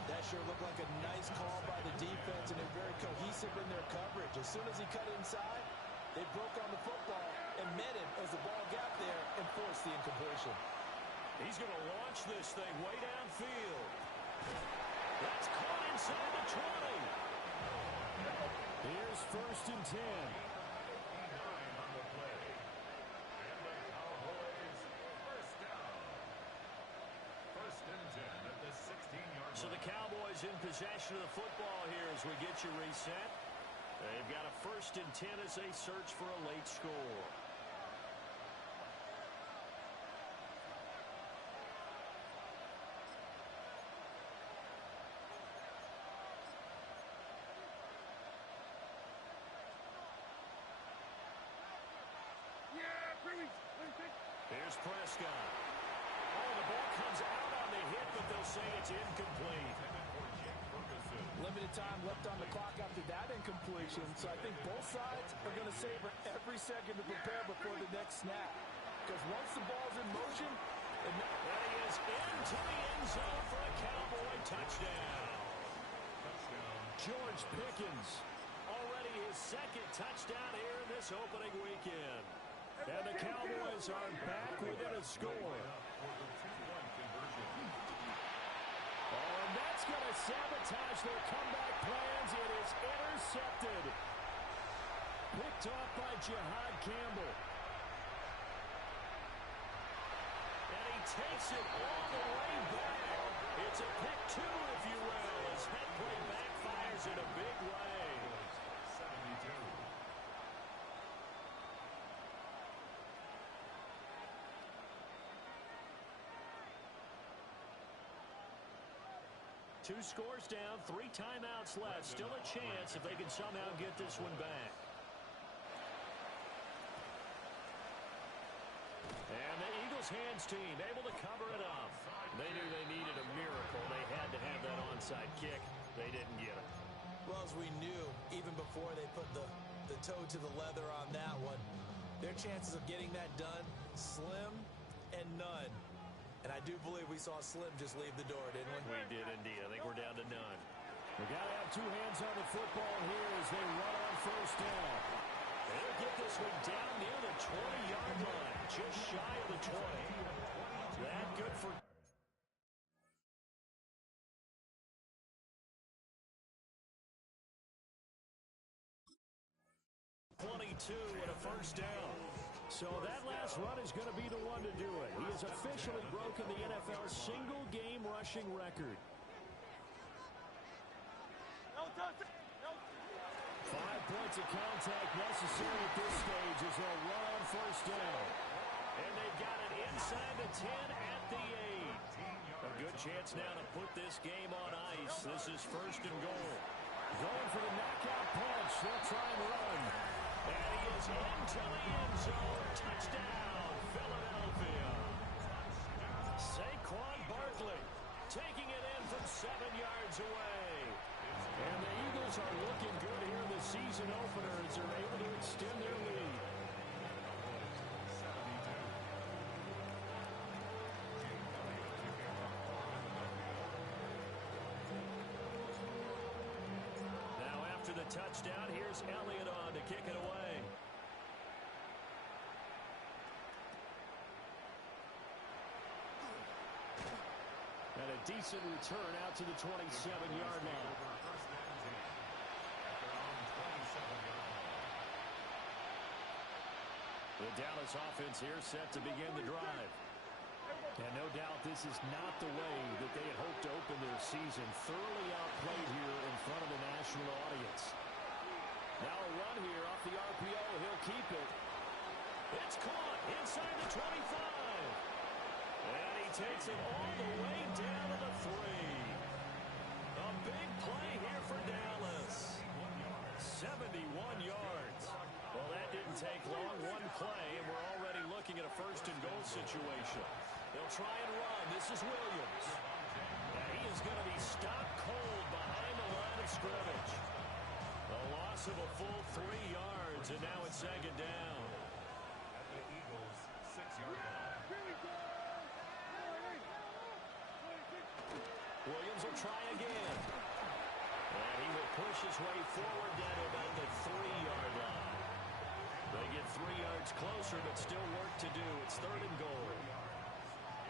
That sure looked like a nice call by the defense, and they're very cohesive in their coverage. As soon as he cut inside, they broke on the football and met him as the ball got there and forced the incompletion. He's going to launch this thing way downfield. That's caught inside the 20. Here's 1st and 10. On the play. And the Cowboys first down. 1st and 10 at the 16-yard line. So the Cowboys in possession of the football here as we get you reset. They've got a 1st and 10 as they search for a late score. Here's Prescott. Oh, the ball comes out on the hit, but they'll say it's incomplete. Limited time left on the clock after that incompletion, so I think both sides are going to savor every second to prepare before the next snap. Because once the ball's in motion, and he is into the end zone for a Cowboy touchdown. George Pickens, already his 2nd touchdown here in this opening weekend. And the Cowboys are back within a score. Oh, and that's going to sabotage their comeback plans. It is intercepted. Picked off by Jihad Campbell. And he takes it all the way back. It's a pick 2, if you will, as head play backfires in a big way. 72. 2 scores down, 3 timeouts left. Still a chance if they can somehow get this one back. And the Eagles hands team able to cover it up. They knew they needed a miracle. They had to have that onside kick. They didn't get it. Well, as we knew, even before they put the toe to the leather on that one, their chances of getting that done, slim and none. And I do believe we saw Slim just leave the door, didn't we? We did indeed. I think we're down to none. We got to have 2 hands on the football here as they run on first down. They'll get this one down near the 20-yard line, just shy of the 20. That good for 22 and a first down. So that last run is going to be the one to do it. He has officially broken the NFL single-game rushing record. 5 points of contact necessary at this stage as they'll run on first down. And they've got it inside the 10 at the 8. A good chance now to put this game on ice. This is first and goal. Going for the knockout punch. They'll try and run. And he is into the end zone. Touchdown, Philadelphia. Saquon Barkley taking it in from 7 yards away. And the Eagles are looking good here in the season opener as they're able to extend their lead. Now after the touchdown, here's Elliott on to kick it away. And a decent return out to the 27-yard line. The Dallas offense here set to begin the drive. And no doubt this is not the way that they had hoped to open their season. Thoroughly outplayed here in front of the national audience. Now a run here off the RPO. He'll keep it. It's caught inside the 25. And he takes it all the way down to the 3. A big play here for Dallas. 71 yards. Well, that didn't take long. One play, and we're already looking at a first and goal situation. They'll try and run. This is Williams. And he is going to be stopped cold behind the line of scrimmage. A loss of a full 3 yards, and now it's second down. At the Eagles' 6-yard line. Williams will try again. And he will push his way forward down to about the 3-yard line. They get 3 yards closer, but still work to do. It's third and goal.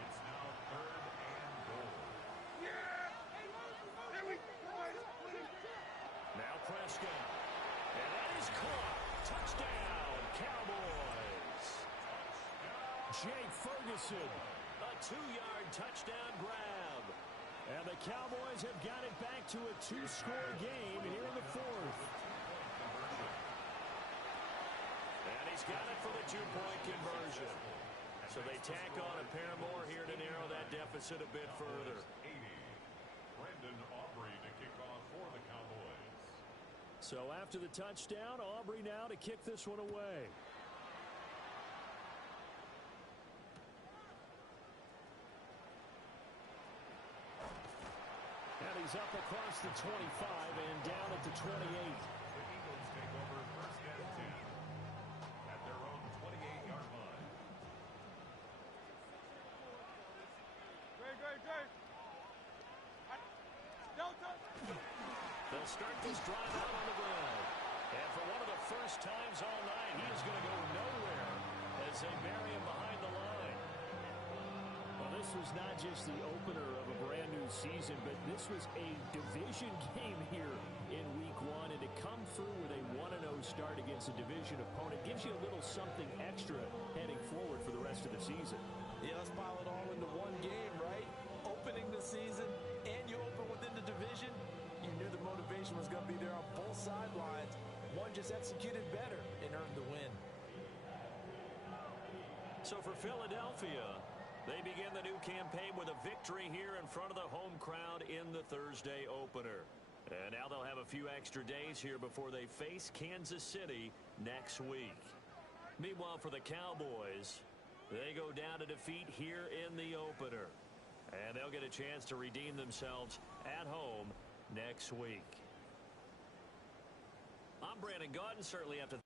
It's now third and goal. Now Prescott. And that is caught. Touchdown, Cowboys. Jake Ferguson. A 2-yard touchdown grab. And the Cowboys have got it back to a 2-score game here in the 4th. And he's got it for the 2-point conversion. So they tack on a pair more here to narrow that deficit a bit further. 80. Brandon Aubrey to kick off for the Cowboys. So after the touchdown, Aubrey now to kick this one away. And he's up across the 25 and down at the 28. The Eagles take over first and 10 at their own 28-yard line. They'll start this drive out on the ground. And for one of the first times all night, he is going to go nowhere as they bury him behind the line. Well, this was not just the opener of a brand new season, but this was a division game here in week 1. And to come through with a 1-0 start against a division opponent gives you a little something extra heading forward for the rest of the season. Yeah, let's pile it all into one game, right? Opening the season, and you open within the division. You knew the motivation was going to be there on both sidelines. One just executed better and earned the win. So for Philadelphia, They begin the new campaign with a victory here in front of the home crowd in the Thursday opener. And now they'll have a few extra days here before they face Kansas City next week. Meanwhile, for the Cowboys, they go down to defeat here in the opener. And they'll get a chance to redeem themselves at home next week. I'm Brandon Gaudin. Certainly have to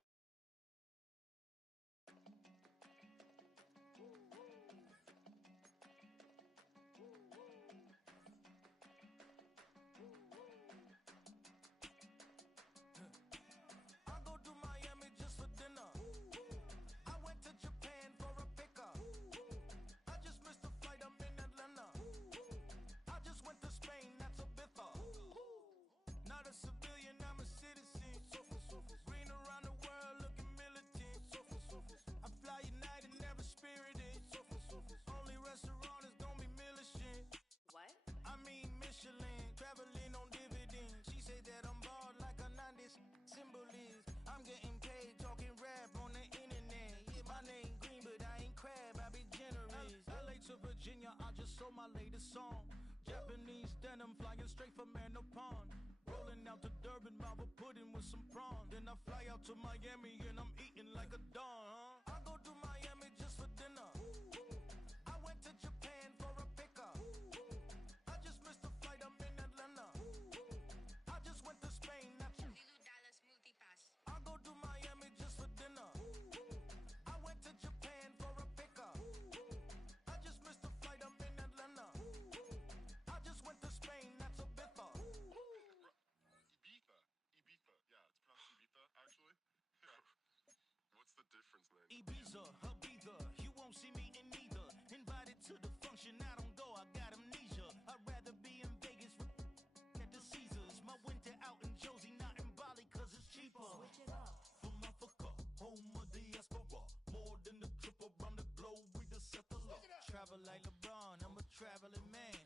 Virginia, I just sold my latest song. Japanese denim flying straight from Manapon. Rolling out to Durban, Malva pudding with some prawns. Then I fly out to Miami and I'm eating like a don. I go to Miami just for dinner. I went to Japan for a pickup. I just missed the flight, I'm in Atlanta. I just went to Spain, not you. I go to Miami just for dinner. I went to Japan for a pickup. I just missed the flight, I'm in Atlanta. I just went to Spain, that's a Ibiza. Ibiza. Yeah, it's pronounced Ibiza, actually. Yeah. What's the difference, man? Ibiza, Ibiza, you won't see me in neither. Invited to the function, I don't go, I got amnesia. I'd rather be in Vegas at the Caesars. My winter out in Josie, not in Bali, cause it's cheaper. Switch it up. From Africa, home of diaspora. More than the trip around the globe, we just set the law. Travel like LeBron, I'm a traveling man.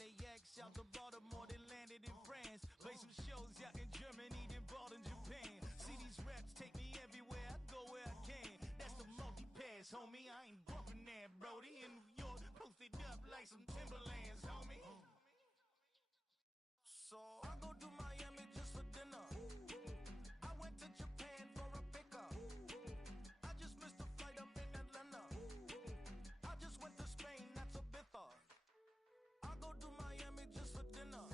LAX out to Baltimore, then landed in France. Play some shows out in Germany, then bought in Japan. See these raps take me everywhere, I go where I can. That's the multi-pass, homie, I ain't bumping that, Brody. In New York, posted up like some Timberlands, homie. So I go to Miami just for dinner. I went to Japan for a pickup. I just missed the flight, I'm in Atlanta. I just went to Spain, that's a Ibiza. I go to Miami just for dinner.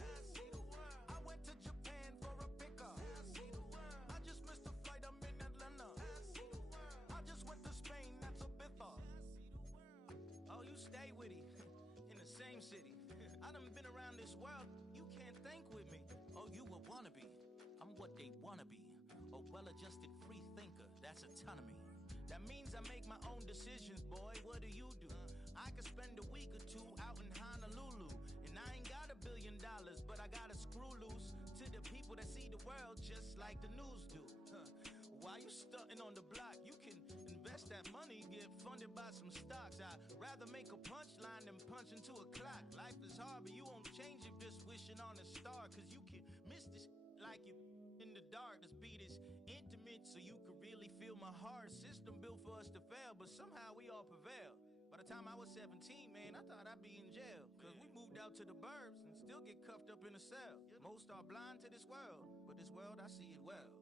I went to Japan for a pickup. I just missed the flight, I'm in Atlanta. I just went to Spain, that's a Ibiza. Oh, you stay with it in the same city. I done been around this world, you can't think with me. Oh, you a wannabe, I'm what they wanna be. A well-adjusted free thinker, that's autonomy. That means I make my own decisions, boy, what do you do? I could spend a week or two out in Honolulu. And I ain't got $1 billion, but I got a screw loose to the people that see the world just like the news do. Why you stunting on the block? You can invest that money, get funded by some stocks. I'd rather make a punchline than punch into a clock. Life is hard, but you won't change it just wishing on a star. Cause you can miss this like you in the dark. This beat is intimate, so you can really feel my heart. System built for us to fail, but somehow we all prevail. By the time I was 17, man, I thought I'd be in jail. Cause we moved out to the burbs and still get cuffed up in a cell. Most are blind to this world, but this world, I see it well.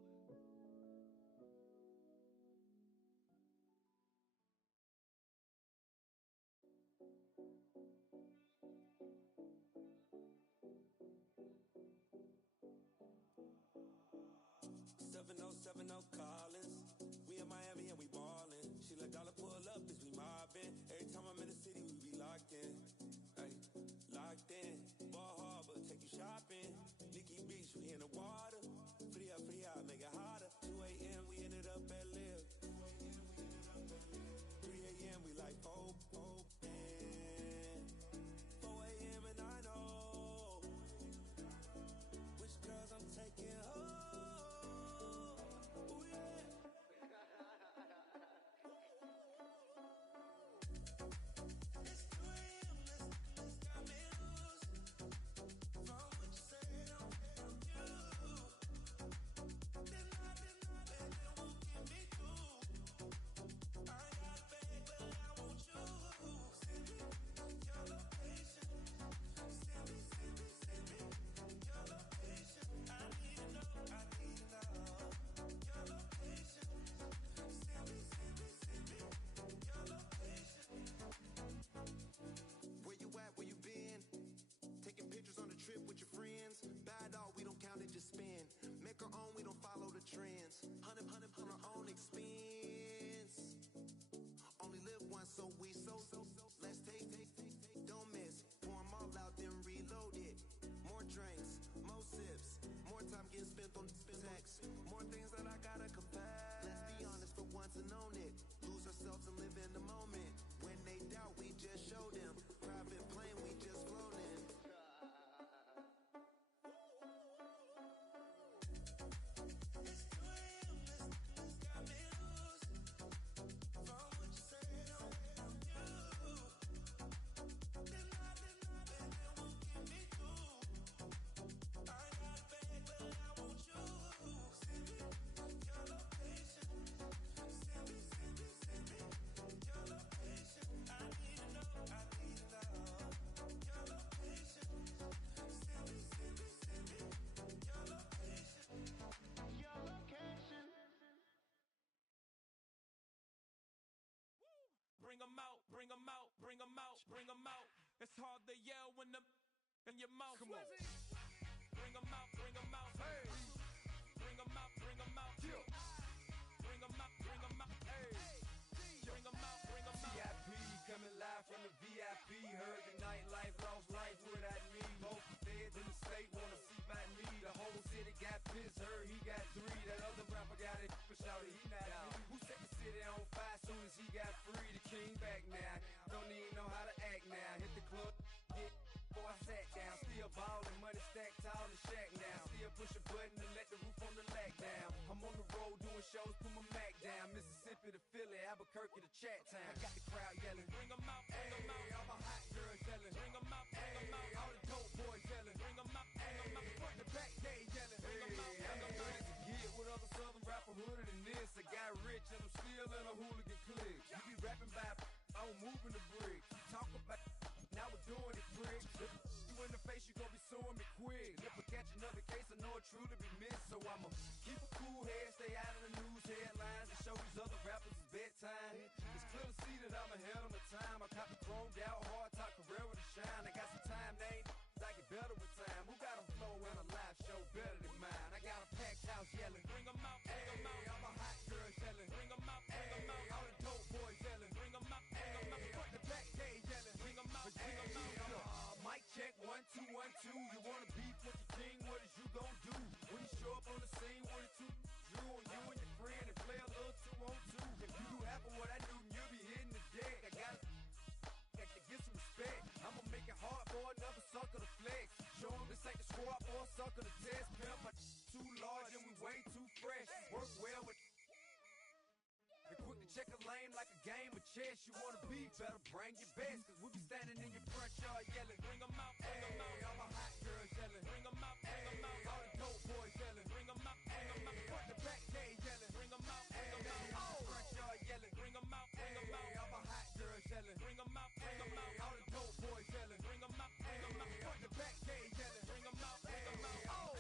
7070 Collins. We in Miami and we ballin'. She let dollar pull up cause we mobbin'. Every time I'm in the city, we be locked in. Ay, locked in. Ball Harbor, take you shopping. Nikki Beach, we in the water. Free up, make it hotter. 2 a.m. we ended up at Liv. 3 a.m. we like open. 4 a.m. and I know which girls I'm taking home. Ooh, yeah. on text. More things that I gotta confess. Let's be honest for once and own it. Lose ourselves and live in the moment. When they doubt, we just show them. Private plane, we just flown in. Bring 'em out, bring 'em out, bring 'em out, bring 'em out. It's hard to yell when the in your mouth. Come on. Bring 'em out, bring 'em out. Hey. Bring 'em out, bring 'em out. Yeah. Bring 'em out, bring 'em out. Hey. Bring 'em out, bring 'em out. VIP coming live from the VIP. Heard the nightlife, lost life without me. Both feds in the state wanna see by me. The whole city got pissed, heard he got 3. That other rapper got it, but shouted he not out. Who set the city on fire soon as he got free? The king back now, don't even know how to act now. Hit the club, get before I sat down. Still ballin', money stacked tall and shack now. Still push a button and let the roof on the lack down. I'm on the road doing shows, put my Mac down. Mississippi to Philly, Albuquerque to Chat Town. I got the crowd yelling, bring 'em out, bring 'em out. All my hot girls yelling, bring 'em out, bring 'em out. All the dope boys yelling, bring 'em out, bring 'em out. Front the back, they yelling, bring 'em out, bring 'em out. Get with other southern rapper hooded than this. I got rich and I'm still in a hooligan clique. You be rapping by, I'm moving the brick. Talk about, now we're doing it quick. You in the face, you gon' be suing me quick. If I catch another case, I know it truly be missed. So I'ma keep a cool head, stay out of the news headlines, and show these other rappers it's bedtime. It's clear to see that I'm ahead of my time. I cop the chromed out, hard top career with a shine. I got some time, they ain't I get better with time. Who got a flow and a live show better than mine? I got a packed house yelling, bring 'em out, bring 'em out. All my hot girls yelling, bring 'em out, bring 'em out. All the dope boys yelling, bring 'em out, bring 'em out. Front the back, they yelling, bring 'em out, bring 'em out. Mic check, 1 2 1 2. You wanna beef with the king? What is you gon' do when you show up on the scene with a 2 drew on you and your friend and play a little 2 on 2? If you do half of what I do, you'll be hitting the deck. I gotta get some respect. I'ma make it hard for another sucker to flex. Show 'em this ain't the squad or a sucker to test. Pimp, my too large and we way too fresh. Work well with and quick to check a lane like a game of chess. You wanna be better, bring your best. Cause we be standing in your front yard yelling, bring 'em out, bring 'em out. All my hot girls yelling, bring 'em out, bring 'em out. All the dope boys yelling, bring 'em out, bring 'em out. Front the back, they yelling, bring 'em out, bring 'em out. Front yard yelling, bring 'em out, bring 'em out. All my hot girls yelling, bring 'em out, bring 'em out. All the dope boys yelling, bring 'em out, bring 'em out. Front the back, they yelling, bring 'em out, bring 'em out. Oh!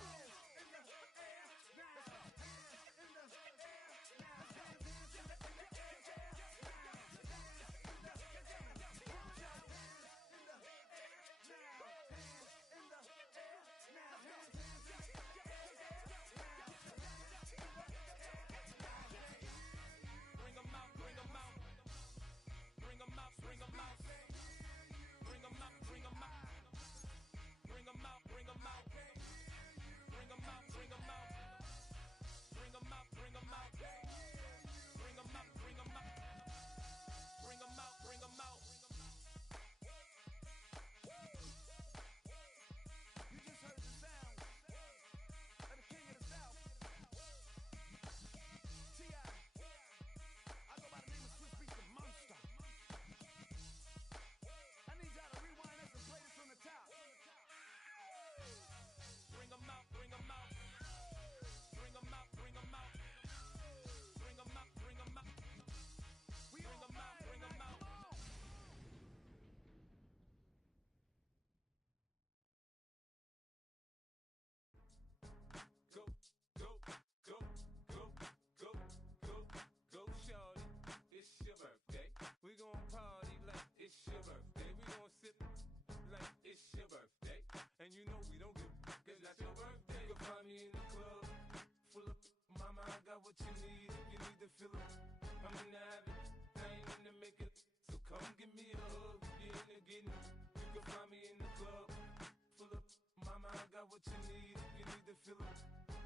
What you need, you need to feel it.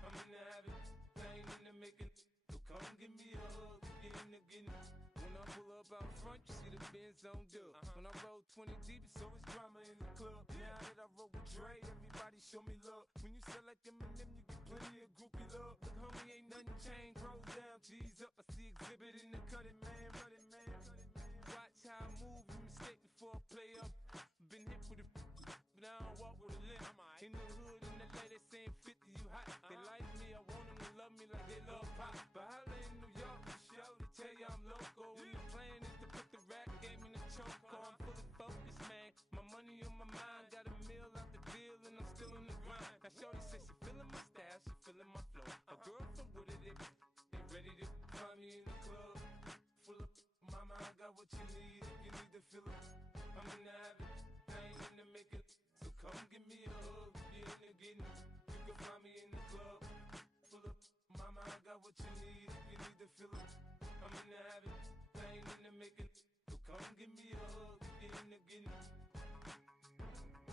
I'm in the come give me a hug, again. When I pull up out front, you see the Benz on dub. When I roll 20 deep, it's always drama in the club. Now that I roll with Dre, everybody show me love. When you sell like Eminem, you get plenty of groupie love. Look, homie, ain't nothing changed. Roll down, G's up. I see exhibit in the cutting, man. Watch how I move, you mistake before I play up. Been hit with a but I don't walk with a limp. In the hood, in the lady saying 50, you hot. They like me, I want them to love me like they love pop. But holla in New York, show to tell you I'm local. And the plan is to put the rap game in the choke. I'm fully focused, man. My money on my mind, got a meal out the deal, and I'm still in the grind. Now shorty says she feeling my style, she feeling my flow. A girl from Wooded, they ready to find me in the club. Full of mama, I got what you need. If you need to fill up, I'm in the habit, I ain't in the make it. So come give me a hug, you in the getting. You can find me in the club. Full of mama, I got what you need. If you need to fill up, I'm in the habit, I ain't in the make it. So come give me a hug, you in the getting.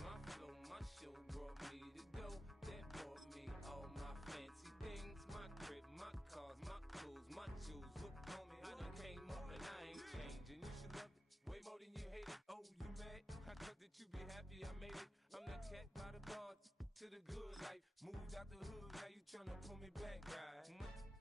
My flow, my show brought me to go. That brought me all my fancy things. My crib, my cars, my clothes, my jewels. Look, homie, I done came up and I ain't changing. You should love it way more than you hate it. Oh, you mad? I thought that you be happy I made it. I'm that cat by the bar to the good life. Moved out the hood, now you tryna pull me back, right?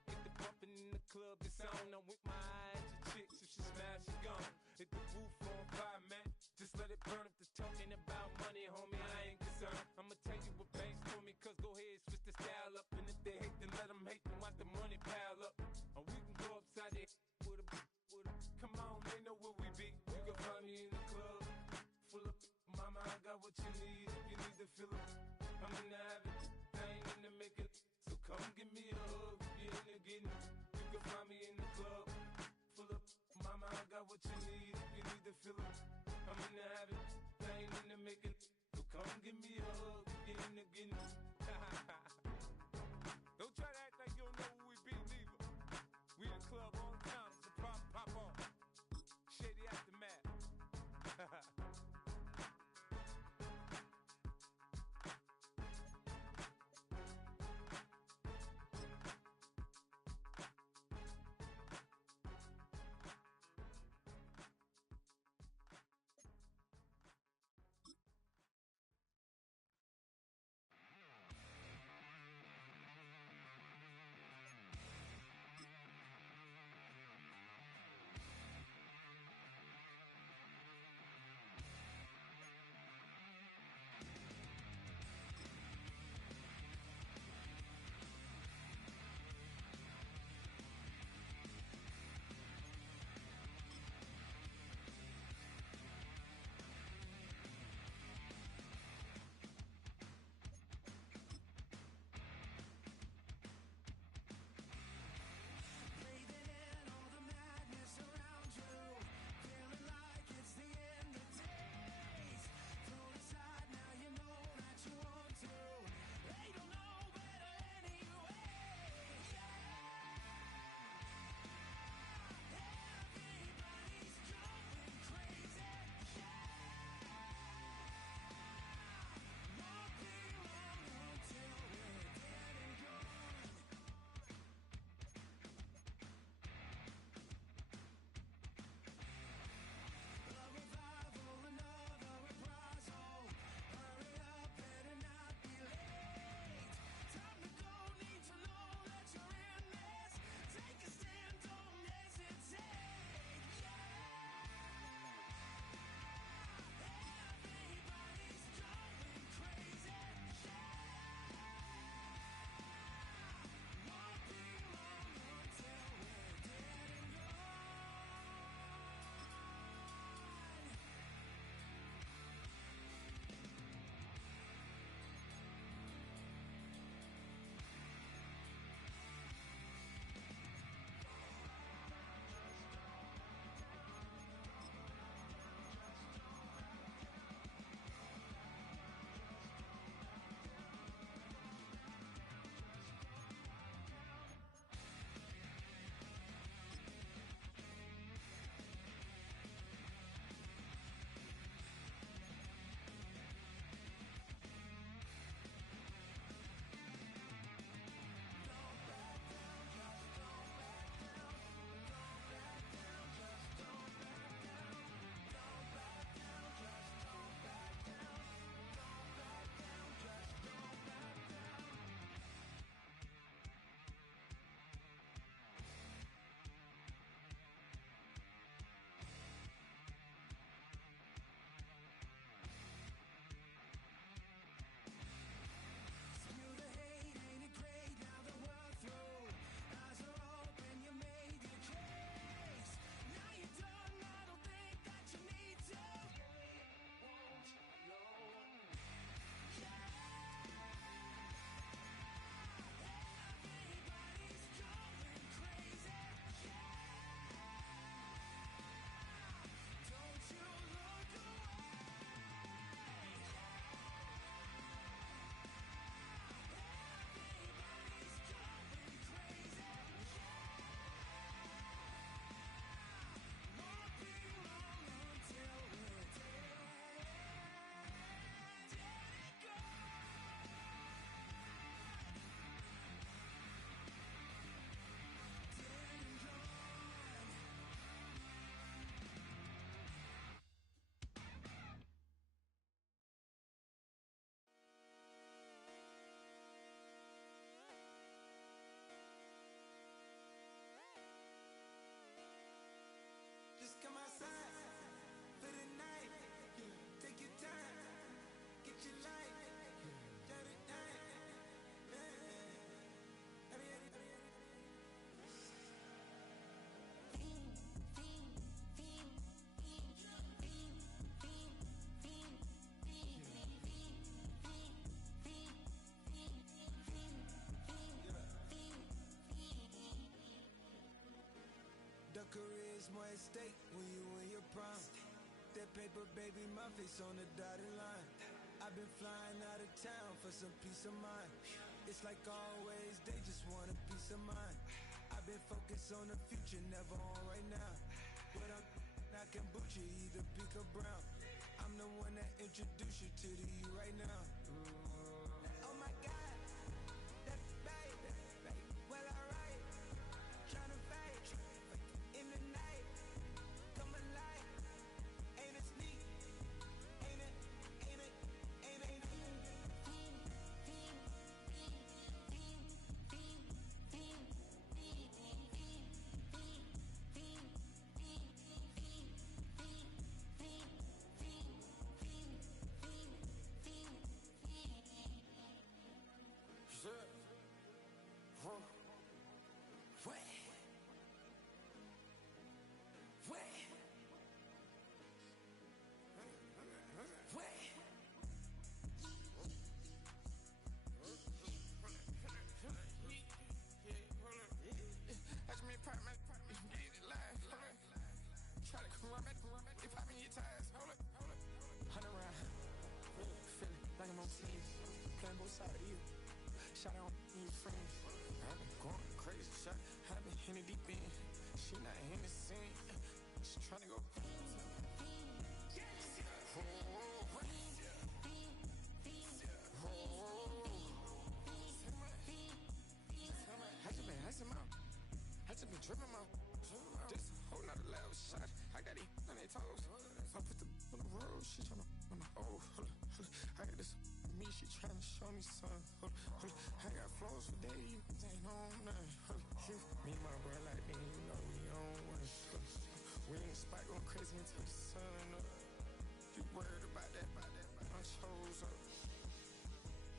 Hit the bumpin' in the club, it's on. I'm with my eyes, your chick, so she smash, she gone. Hit the roof on fire, man. Just let it burn if they're talking about money, homie, I ain't concerned. I'ma tell you what banks for me, cause go ahead, switch the style up. And if they hate, then let them hate, then watch the money pile up. Or we can go upside there with a come on, they know where we be. You can find me in the club, full of mama, I got what you need. If you need to fill it, I'm in the habit, I ain't in the make it. So come give me a hug, you in the getting. You can find me in the club, full of mama, I got what you need. If you need to fill it, I'm in the habit, I ain't in the make it. So come give me a hug, you in the getting. Don't try to act like you don't know who we be, neither. We the club all the time, so pop on. Shady Aftermath. more at stake when you in your prime. That paper, baby, my face on the dotted line. I've been flying out of town for some peace of mind. It's like always, they just want a piece of mind. I've been focused on the future, never on right now. But I'm not kombucha, either pink or brown. I'm the one that introduced you to the you right now. Oh my God, that baby, well alright. Tryna fight in the night, come alive. Ain't it sneak? Ain't it? Ain't it? Ain't it? Playing both sides of you. Shout out to your friends. I've been going crazy. Shot. I've been in the deep end. She not in the scene. She tryna go. I just been tripping out. Just holding out a loud shot. I got it on their toes. I put the on the road. She tryna. Oh, hold up. I got this. Me, she tryna show me something. I got flows for days, ain't on nothing. Me and my bro like me, you know we on one. We in the spot going crazy until the sun up. You worried about that, I chose up.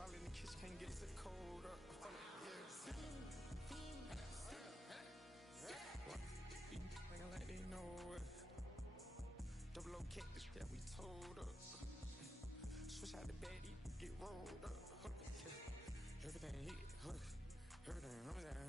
All in the kitchen can't get the cold up. Nigga like they know it. Double O cactus that we told us. Switch out the baddie, get rolled up. Everything hit, everything,